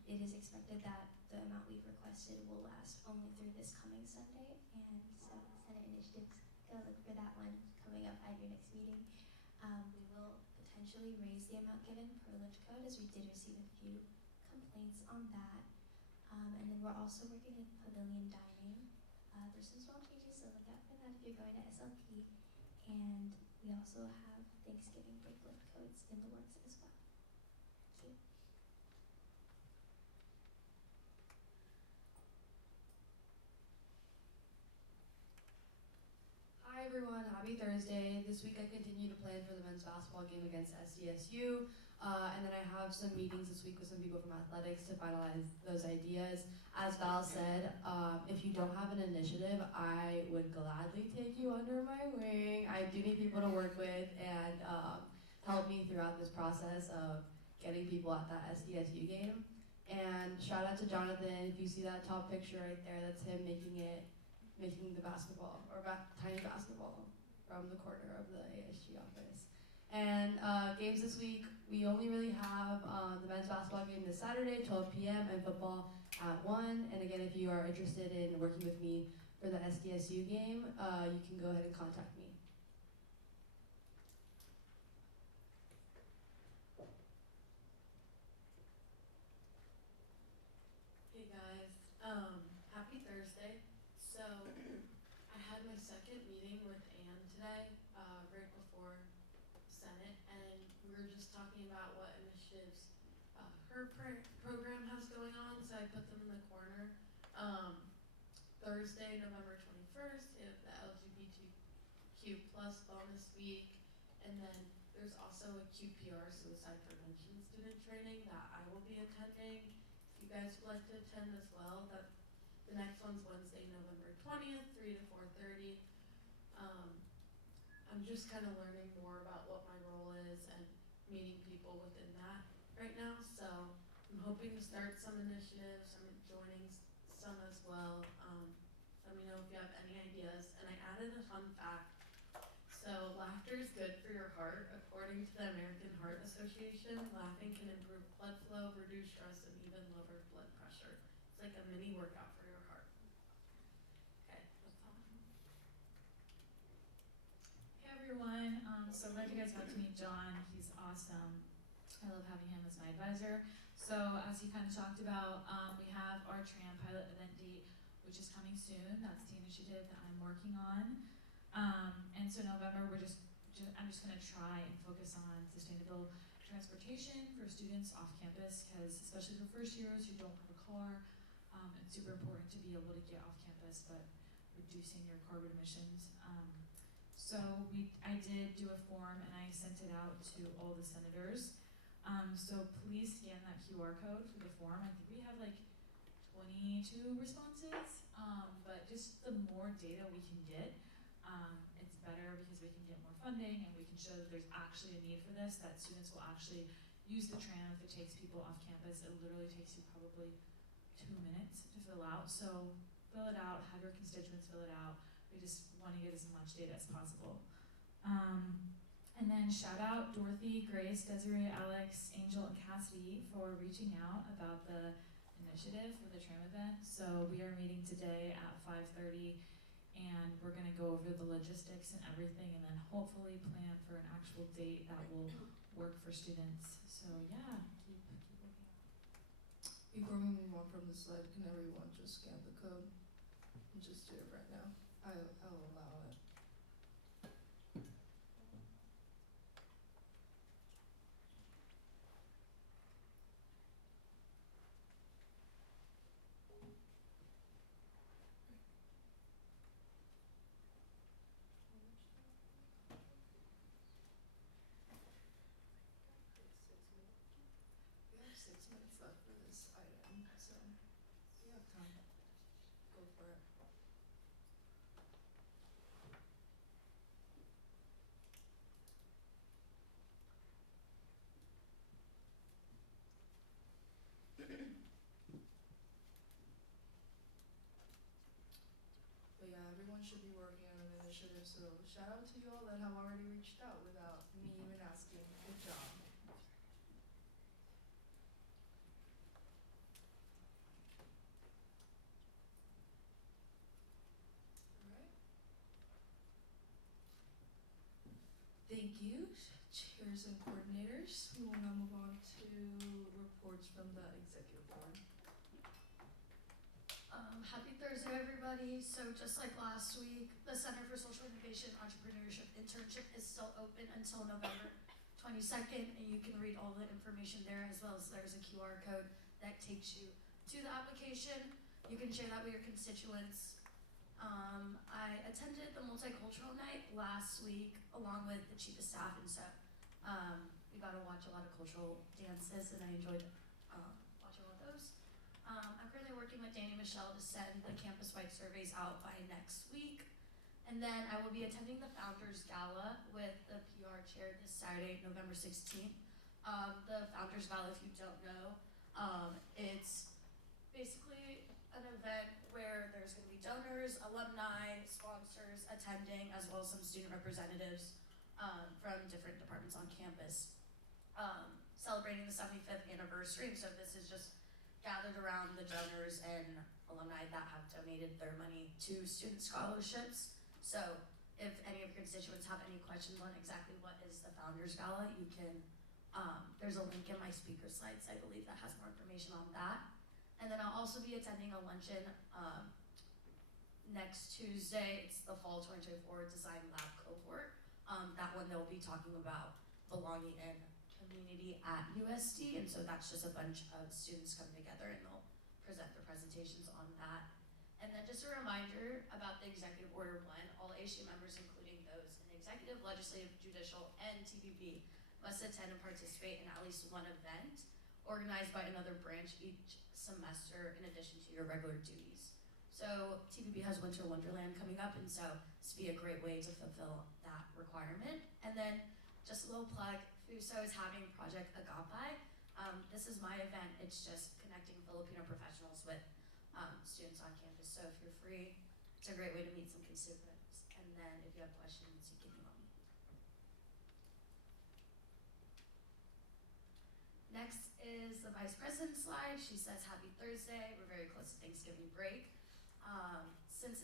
It is expected that the amount we've requested will last only through this coming Sunday, and so Senate initiatives, go look for that one coming up at your next meeting. We will potentially raise the amount given per lift code, as we did receive a few complaints on that. And then we're also working with pavilion dining. There's some small changes, so look out for that if you're going to SLP. And we also have Thanksgiving break lift codes in the works as well. Thank you. Hi everyone, happy Thursday. This week I continue to plan for the men's basketball game against SDSU. And then I have some meetings this week with some people from athletics to finalize those ideas. As Val said, if you don't have an initiative, I would gladly take you under my wing. I do need people to work with and help me throughout this process of getting people at that SDSU game. And shout out to Jonathan. If you see that top picture right there, that's him making the basketball, or tiny basketball from the corner of the ASG office. And games this week, we only really have the men's basketball game this Saturday, 12 p.m., and football at 1. And again, if you are interested in working with me for the SDSU game, you can go ahead and contact me. Hey guys, happy Thursday. So I had my second meeting with Anne today, right before Senate, and we were just talking about what initiatives her program has going on, so I put them in the corner. Thursday, November 21st, we have the LGBTQ plus bonus week, and then there's also a QPR suicide prevention student training that I will be attending. If you guys would like to attend as well, that the next one's Wednesday, November 20th, 3 to 4:30. I'm just kind of learning more about what my role is and meeting people within that right now. So I'm hoping to start some initiatives. I'm joining some as well. Let me know if you have any ideas. And I added a fun fact. So laughter is good for your heart. According to the American Heart Association, laughing can improve blood flow, reduce stress, and even lower blood pressure. It's like a mini workout for your heart. Okay, that's all. Hey everyone, so glad you guys got to meet John. He's awesome. I love having him as my advisor. So as he kind of talked about, we have our TRAM pilot event date, which is coming soon. That's the initiative that I'm working on. And so November, I'm just gonna try and focus on sustainable transportation for students off campus, because especially for first years who don't have a car, it's super important to be able to get off campus, but reducing your carbon emissions. So I did do a form and I sent it out to all the senators. So please scan that QR code for the form. I think we have like 22 responses, but just the more data we can get, it's better, because we can get more funding and we can show that there's actually a need for this, that students will actually use the tram if it takes people off campus. It literally takes you probably 2 minutes to fill out. So fill it out, have your constituents fill it out. We just want to get as much data as possible. And then shout out Dorothy, Grace, Desiree, Alex, Angel, and Cassidy for reaching out about the initiative for the tram event. So we are meeting today at 5:30 and we're gonna go over the logistics and everything, and then hopefully plan for an actual date that will work for students. So yeah, keep looking out. Before we move on from the slide, can everyone just scan the code? And just do it right now. I'll allow it. We have 6 minutes left for this item, so we have time. Go for it. But yeah, everyone should be working on an initiative, so shout out to you all that have already reached out without me even asking. Good job. Alright. Thank you, chairs and coordinators. We will now move on to reports from the executive board. Happy Thursday, everybody. So just like last week, the Center for Social Innovation Entrepreneurship Internship is still open until November 22nd, and you can read all the information there, as well as there's a QR code that takes you to the application. You can share that with your constituents. I attended the multicultural night last week along with the chief of staff, and so we got to watch a lot of cultural dances, and I enjoyed watching all those. I'm currently working with Danny and Michelle to send the campus-wide surveys out by next week. And then I will be attending the Founders Gala with the PR chair this Saturday, November 16th. The Founders Gala, if you don't know, it's basically an event where there's going to be donors, alumni, sponsors attending, as well as some student representatives from different departments on campus, celebrating the 75th anniversary. So this is just gathered around the donors and alumni that have donated their money to student scholarships. So if any of your constituents have any questions on exactly what is the Founders Gala, you can, there's a link in my speaker slides, I believe, that has more information on that. And then I'll also be attending a luncheon next Tuesday. It's the Fall 2024 Design Lab cohort. That one they'll be talking about belonging in community at USD, and so that's just a bunch of students coming together, and they'll present their presentations on that. And then just a reminder about the executive order blend. All ASU members, including those in executive, legislative, judicial, and TBB, must attend and participate in at least one event organized by another branch each semester in addition to your regular duties. So TBB has Winter Wonderland coming up, and so this would be a great way to fulfill that requirement. And then just a little plug, FUSO is having Project Agape. This is my event. It's just connecting Filipino professionals with students on campus. So if you're free, it's a great way to meet some constituents. And then if you have questions, you can email me. Next is the vice president's slide. She says, happy Thursday. We're very close to Thanksgiving break. Since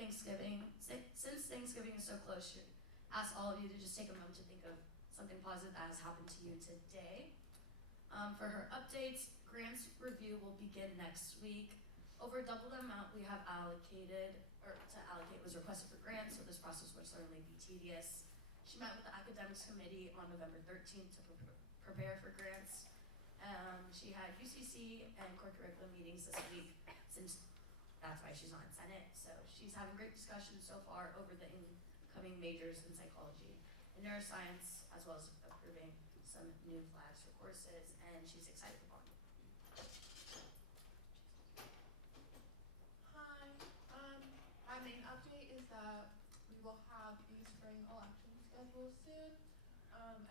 Thanksgiving is so close, she ask all of you to just take a moment to think of something positive that has happened to you today. For her updates, grants review will begin next week. Over double the amount we have allocated, or to allocate was requested for grants, so this process would certainly be tedious. She met with the academics committee on November 13th to prepare for grants. She had UCC and core curriculum meetings this week, since that's why she's not in Senate. So she's having great discussions so far over the incoming majors in psychology and neuroscience, as well as approving some new flags for courses, and she's excited for bonding. Hi, my main update is that we will have the spring election scheduled soon,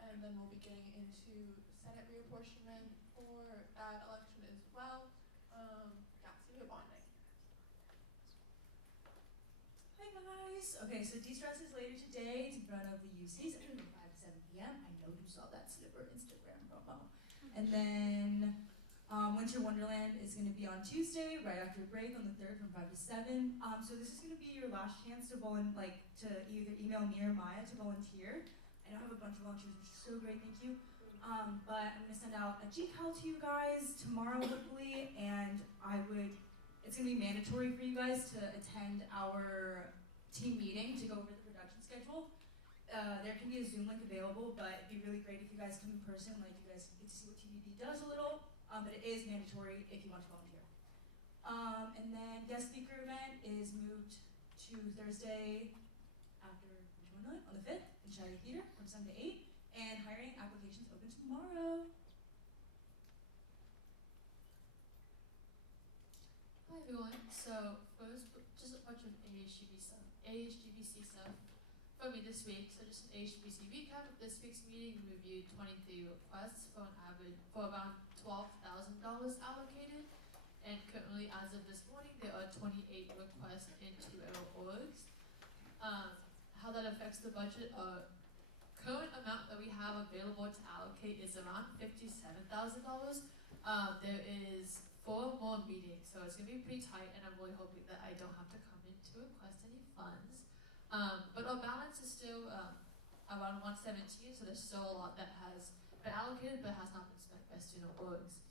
and then we'll be getting into Senate reapportionment for that election as well. Yeah, so we're bonding. Hi guys! Okay, so de-stress is later today. It's in front of the UCs at 5 to 7 p.m. I know you saw that Slipper Instagram promo. And then when Winter Wonderland is going to be on Tuesday, right after break on the 3rd from 5 to 7. So this is going to be your last chance to to either email me or Maya to volunteer. I know I have a bunch of volunteers, which is so great, thank you. But I'm going to send out a GCal to you guys tomorrow, hopefully, and it's going to be mandatory for you guys to attend our team meeting to go over the production schedule. There can be a Zoom link available, but it'd be really great if you guys come in person, like you guys get to see what TVB does a little, but it is mandatory if you want to volunteer. And then guest speaker event is moved to Thursday after Winter Wonderland on the 5th in Shaggy Theater from 7 to 8, and hiring applications open tomorrow. Hi everyone. So first, just a bunch of AHGBC stuff for me this week. So just an AHGBC recap of this week's meeting. We reviewed 23 requests for around $12,000 allocated, and currently, as of this morning, there are 28 requests into our orgs. How that affects the budget, current amount that we have available to allocate is around $57,000. There is 4 more meetings, so it's gonna be pretty tight, and I'm really hoping that I don't have to come in to request any funds. But our balance is still around 117, so there's still a lot that has been allocated but has not been spent by student orgs.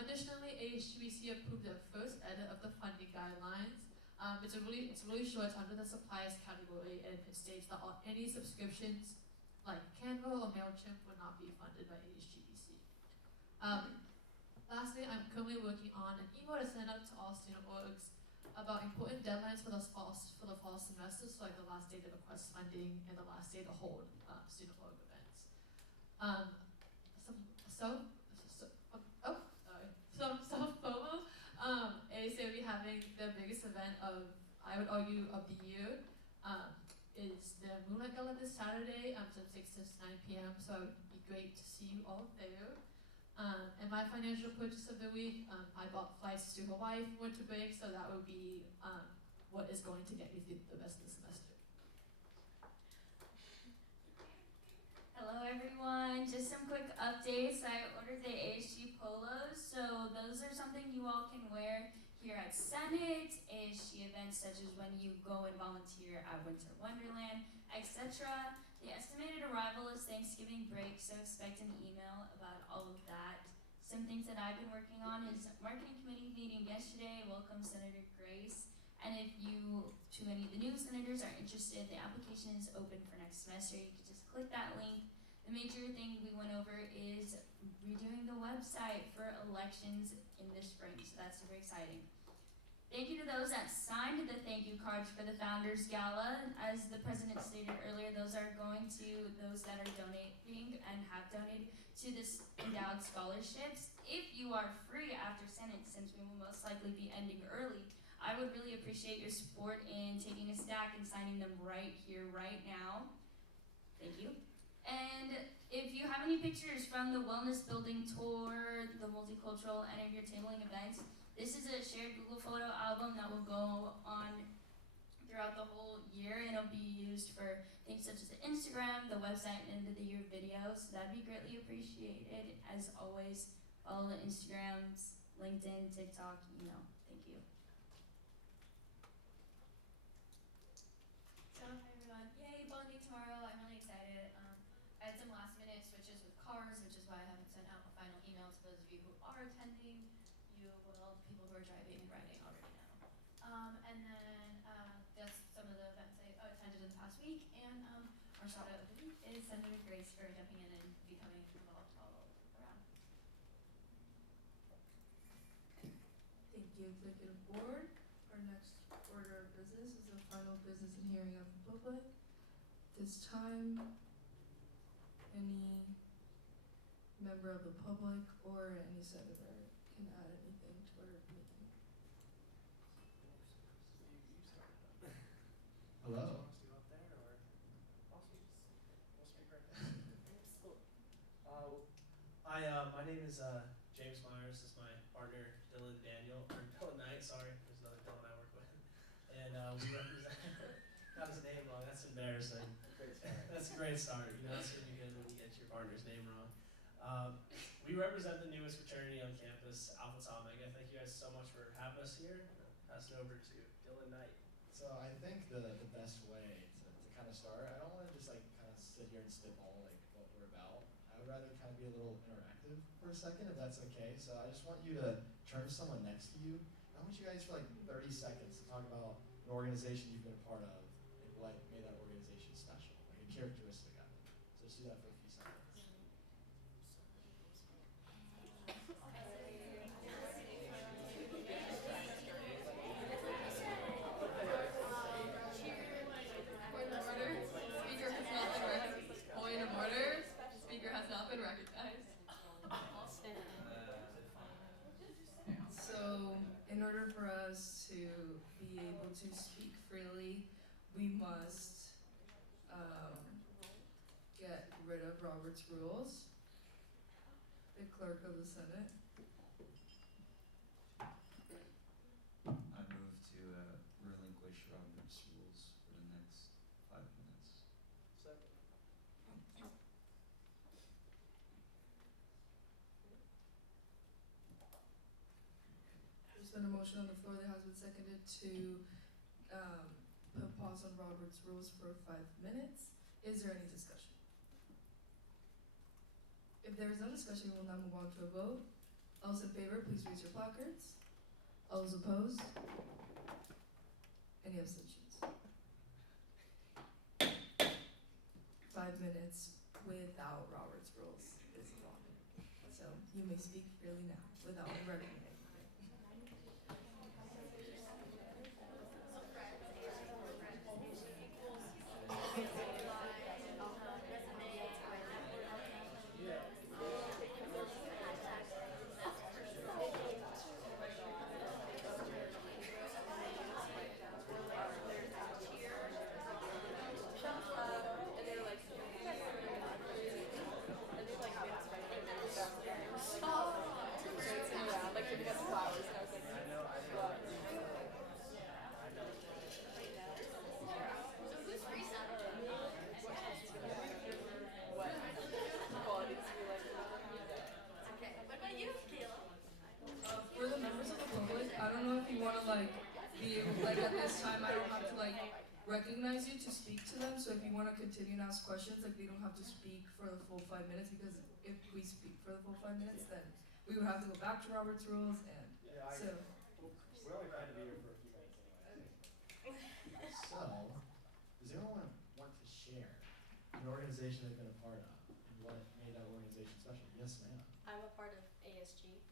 Additionally, AHGBC approved the first edit of the funding guidelines. It's really short. It's under the suppliers category, and it states that any subscriptions like Canva or MailChimp would not be funded by AHGBC. Lastly, I'm currently working on an email to send out to all student orgs about important deadlines for the fall semester, so like the last day to request funding and the last day to hold student org events. Some FOMO. ASA will be having the biggest event of, I would argue, of the year. Is the Moonlight Gala this Saturday from 6 to 9 p.m. So it would be great to see you all there. And my financial purchase of the week, I bought flights to Hawaii for winter break, so that would be what is going to get me through the rest of the semester. Hello everyone, just some quick updates. I ordered the ASG polos, so those are something you all can wear here at Senate, ASG events such as when you go and volunteer at Winter Wonderland, etc. The estimated arrival is Thanksgiving break, so expect an email about all of that. Some things that I've been working on is marketing committee meeting yesterday, welcome Senator Grace. And if you, to any of the new senators, are interested, the application is open for next semester. You can just click that link. The major thing we went over is redoing the website for elections in the spring, so that's super exciting. Thank you to those that signed the thank you cards for the Founders Gala. As the president stated earlier, those are going to those that are donating and have donated to this endowed scholarships. If you are free after Senate, since we will most likely be ending early, I would really appreciate your support in taking a stack and signing them right here, right now. Thank you. And if you have any pictures from the wellness building tour, the multicultural, any of your tabling events, this is a shared Google photo album that will go on throughout the whole year, and it'll be used for things such as the Instagram, the website, and end of the year videos. So that'd be greatly appreciated. As always, follow the Instagrams, LinkedIn, TikTok, Thank you. So hi everyone, yay, bonding tomorrow, I'm really excited. I had some last minute switches with cars, which is why I haven't sent out a final email to those of you who are attending. People who are driving and riding already know. And then that's some of the events I attended in the past week, and our shout out of the week is Senator Grace for jumping in and becoming involved all around. Thank you, Executive Board. Our next order of business is the final business and hearing of the public. This time, any member of the public or any senator can add anything to our meeting. Do Hello. you want to do up there, or we'll speak right there? Hi, my name is James Myers. This is my partner Dylan Knight. Sorry, there's another Dylan I work with, and we represent. Got his name wrong. That's embarrassing. Great start. That's a great start. That's gonna be good when you get your partner's name wrong. We we represent the newest fraternity on campus, Alpha Tau Omega. Thank you guys so much for having us here. Pass it over to Dylan Knight. So I think the best way to kind of start, I don't want to just like kind of sit here and spitball like what we're about. I would rather kind of be a little interactive for a second, if that's okay. So I just want you to turn to someone next to you. I want you guys for like 30 seconds to talk about an organization you've been a part of and what made that organization special, like a characteristic of it. So just do that for a few seconds. Point of order. Speaker has not been recognized. So, in order for us to be able to speak freely, we must get rid of Robert's rules. The clerk of the Senate. I move to relinquish Robert's rules for the next 5 minutes. Second. There's been a motion on the floor that has been seconded to put pause on Robert's rules for 5 minutes. Is there any discussion? If there is no discussion, we will now move on to a vote. All those in favor, please raise your placards. All those opposed? Any abstentions? 5 minutes without Robert's rules is on. So you may speak freely now without recognizing. For the members of the public, I don't know if you want to be able, at this time, I don't have to recognize you to speak to them. So if you want to continue and ask questions, they don't have to speak for the full 5 minutes, because if we speak for the full 5 minutes, then we would have to go back to Robert's rules and so. We're only trying to be here for a few minutes anyway. So, does anyone want to share an organization they've been a part of and what made that organization special? Yes, ma'am. I'm a part of ASG.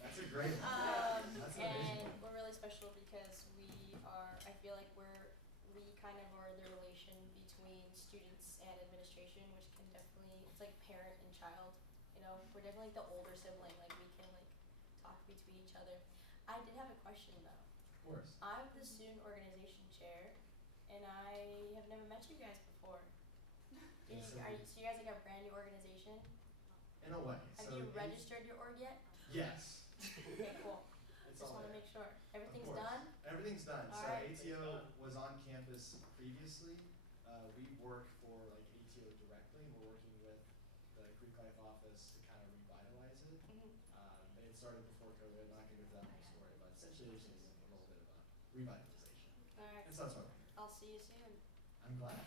That's a great one. That's an amazing And one. we're really special because I feel like we kind of are the relation between students and administration, which can definitely, it's like parent and child, we're definitely the older sibling, we can talk between each other. I did have a question though. Of course. I'm the student organization chair, and I have never met you guys before. So you guys a brand new organization? In a way. Have you registered your org yet? Yes. Okay, cool. It's Just all want to there. make sure. Everything's Of course. done? Everything's done. All So right. ATO was on campus previously. We work for ATO directly, and we're working with the Greek Life office to kind of revitalize it. They had started before COVID. I'm not going to go through that whole story, but essentially there's just a little bit of a revitalization. All right. And so that's what we're here. I'll see you soon. I'm glad.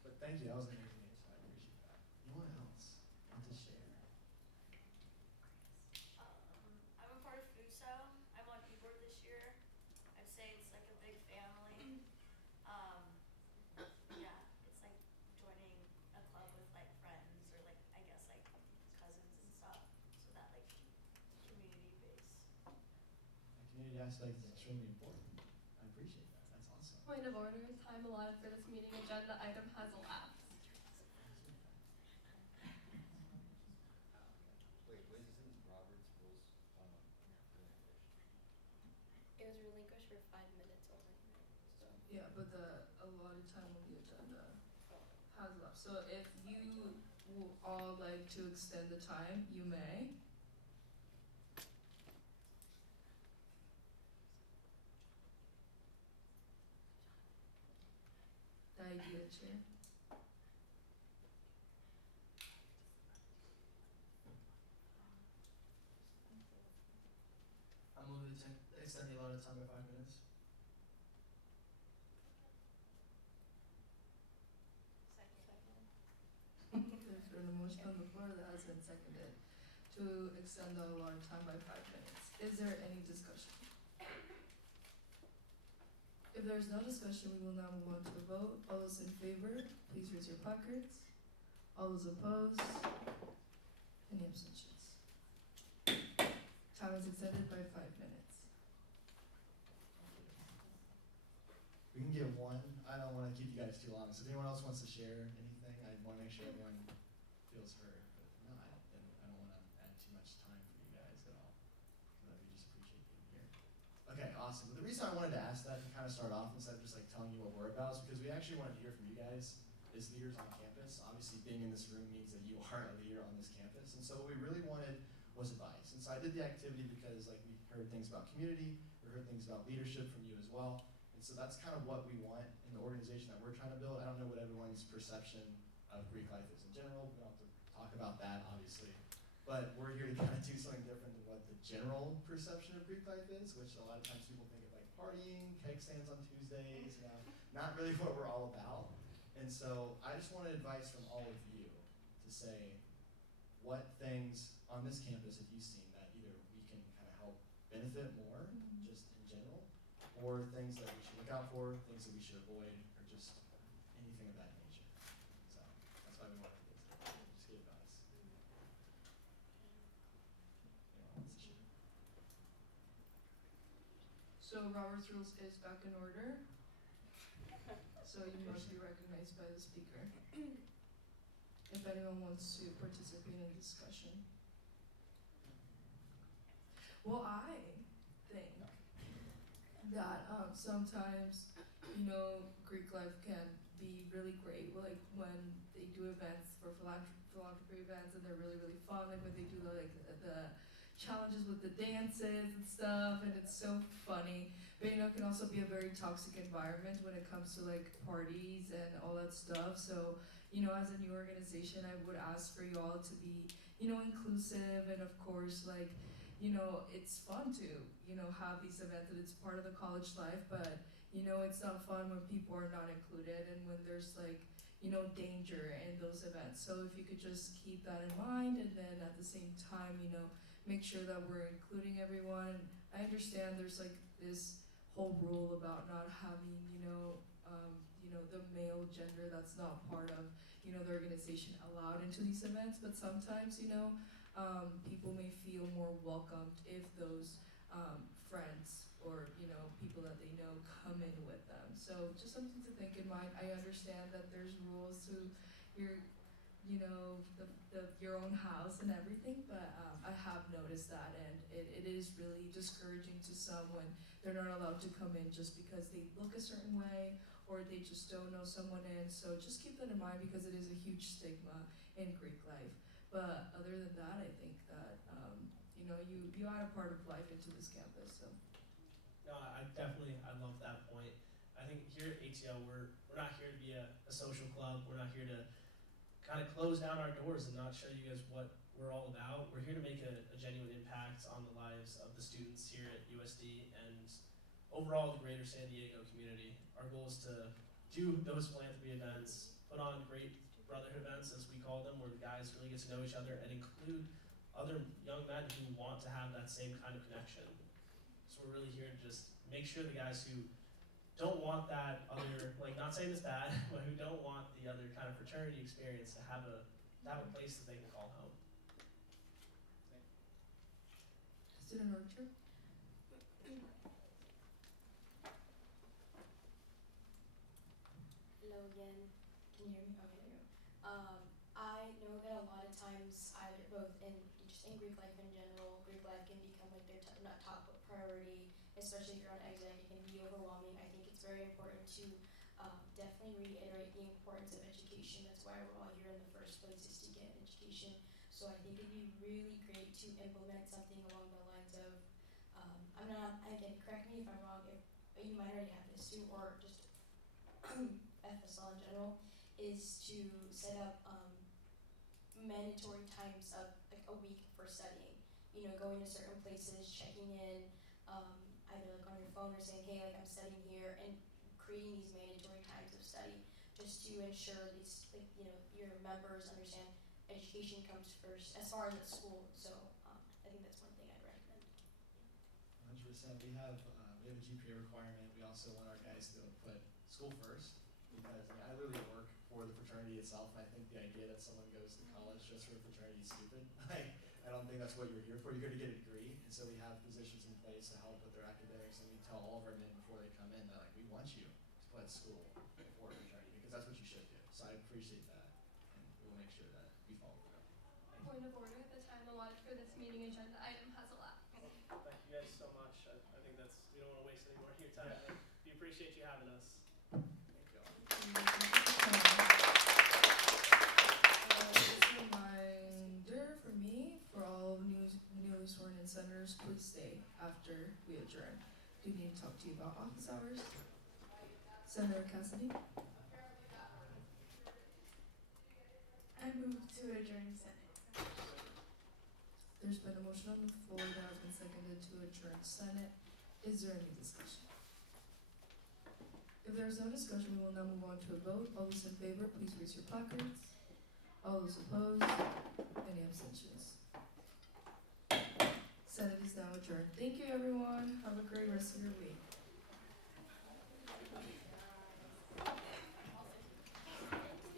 But thank you. That was amazing news. I appreciate that. Anyone else want to share? I'm a part of FUSO. I'm on e-board this year. I'd say it's like a big family. Yeah, it's like joining a club with friends or I guess cousins and stuff. So that community base. The community aspect is extremely important. I appreciate that. That's awesome. Point of order, time allotted for this meeting agenda item has elapsed. Wait, isn't Robert's rules on relinquish? It was relinquished for 5 minutes only. So. Yeah, but the allotted time on the agenda has left. So if you would all like to extend the time, you may. The idea, Chair. time by 5 minutes. There's been a motion on the floor that has been seconded to extend the allotted time by 5 minutes. Is there any discussion? If there's no discussion, we will now move on to a vote. All those in favor, please raise your placards. All those opposed? Any abstentions? Time is extended by 5 minutes. We can get one. I don't want to keep you guys too long. So if anyone else wants to share anything, I want to make sure everyone feels heard. But no, I don't want to add too much time for you guys at all. But we just appreciate being here. Okay, awesome. But the reason I wanted to ask that to kind of start off instead of just like telling you what we're about is because we actually wanted to hear from you guys as leaders on campus. Obviously, being in this room means that you are a leader on this campus. And so what we really wanted was advice. And so I did the activity because like we heard things about community, we heard things about leadership from you as well. And so that's kind of what we want in the organization that we're trying to build. I don't know what everyone's perception of Greek life is in general. We don't have to talk about that, obviously. But we're here to kind of do something different than what the general perception of Greek life is, which a lot of times people think of like partying, keg stands on Tuesdays, not really what we're all about. And so I just wanted advice from all of you to say what things on this campus have you seen that either we can kind of help benefit more, just in general, or things that we should look out for, things that we should avoid, or just anything of that nature. So that's why we wanted to get together, just get advice. Anyone wants to share? So Robert's rules is back in order. So you must be recognized by the speaker. If anyone wants to participate in discussion. Well, I think that sometimes, Greek life can be really great, like when they do events for philanthropy events and they're really, really fun, like when they do like the challenges with the dances and stuff, and it's so funny. But it can also be a very toxic environment when it comes to like parties and all that stuff. So, as a new organization, I would ask for you all to be, inclusive, and of course, like, it's fun to, have these events and it's part of the college life, but, it's not fun when people are not included and when there's like, danger in those events. So if you could just keep that in mind, and then at the same time, make sure that we're including everyone. I understand there's like this whole rule about not having, the male gender that's not part of, the organization allowed into these events, but sometimes, people may feel more welcomed if those friends or, people that they know come in with them. So just something to think in mind. I understand that there's rules to your, your own house and everything, but I have noticed that, and it is really discouraging to some when they're not allowed to come in just because they look a certain way or they just don't know someone in. So just keep that in mind because it is a huge stigma in Greek life. But other than that, I think that you add a part of life into this campus. So. No, I love that point. I think here at ATL, we're not here to be a social club. We're not here to kind of close down our doors and not show you guys what we're all about. We're here to make a genuine impact on the lives of the students here at USD and overall the greater San Diego community. Our goal is to do those philanthropy events, put on great brotherhood events, as we call them, where the guys really get to know each other and include other young men who want to have that same kind of connection. So we're really here to just make sure the guys who don't want that other, like not saying it's bad, but who don't want the other kind of fraternity experience to have a place that they can call home. Student Orchard. Hello again. Can you hear me? Okay, there we go. I know that a lot of times, either both in Greek life in general, Greek life can become like their not top priority, especially if you're on exec. It can be overwhelming. I think it's very important to definitely reiterate the importance of education. That's why we're all here in the first place, is to get an education. So I think it'd be really great to implement something along the lines of, again, correct me if I'm wrong, if you might already have this too, or just FSL in general, is to set up mandatory times of like a week for studying. Going to certain places, checking in, either like on your phone or saying, hey, like I'm studying here, and creating these mandatory times of study just to ensure these, like, you know, your members understand education comes first as far as at school. So I think that's one thing I'd recommend. 100%. We have a GPA requirement. We also want our guys to put school first because I literally work for the fraternity itself, and I think the idea that someone goes to college just for a fraternity is stupid. Like, I don't think that's what you're here for. You're here to get a degree, and so we have positions in place to help with their academics, and we tell all of our men before they come in that like we want you to put school before fraternity because that's what you should do. So I appreciate that, and we will make sure that we follow through. Point of order, the time allotted for this meeting agenda item has elapsed. Thank you guys so much. I think we don't want to waste any more of your time. Yeah. We appreciate you having us. Thank you all. Just a reminder for me, for all newly sworn in senators, please stay after we adjourn. Do need to talk to you about office hours. Senator Cassidy. I move to adjourn Senate. There's been a motion on the floor that has been seconded to adjourn Senate. Is there any discussion? If there is no discussion, we will now move on to a vote. All those in favor, please raise your placards. All those opposed, any abstentions? Senate is now adjourned. Thank you, everyone. Have a great rest of your week.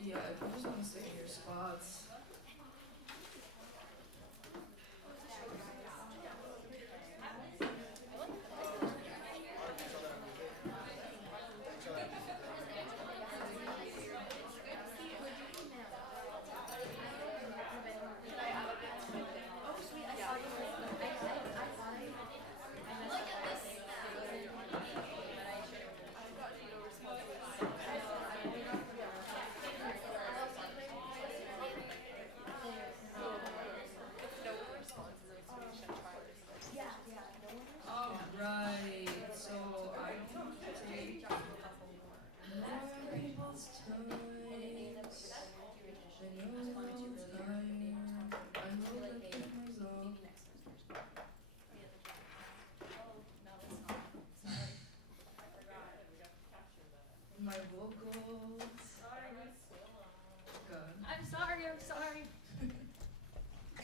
Yeah, if you just want to stay in your spots.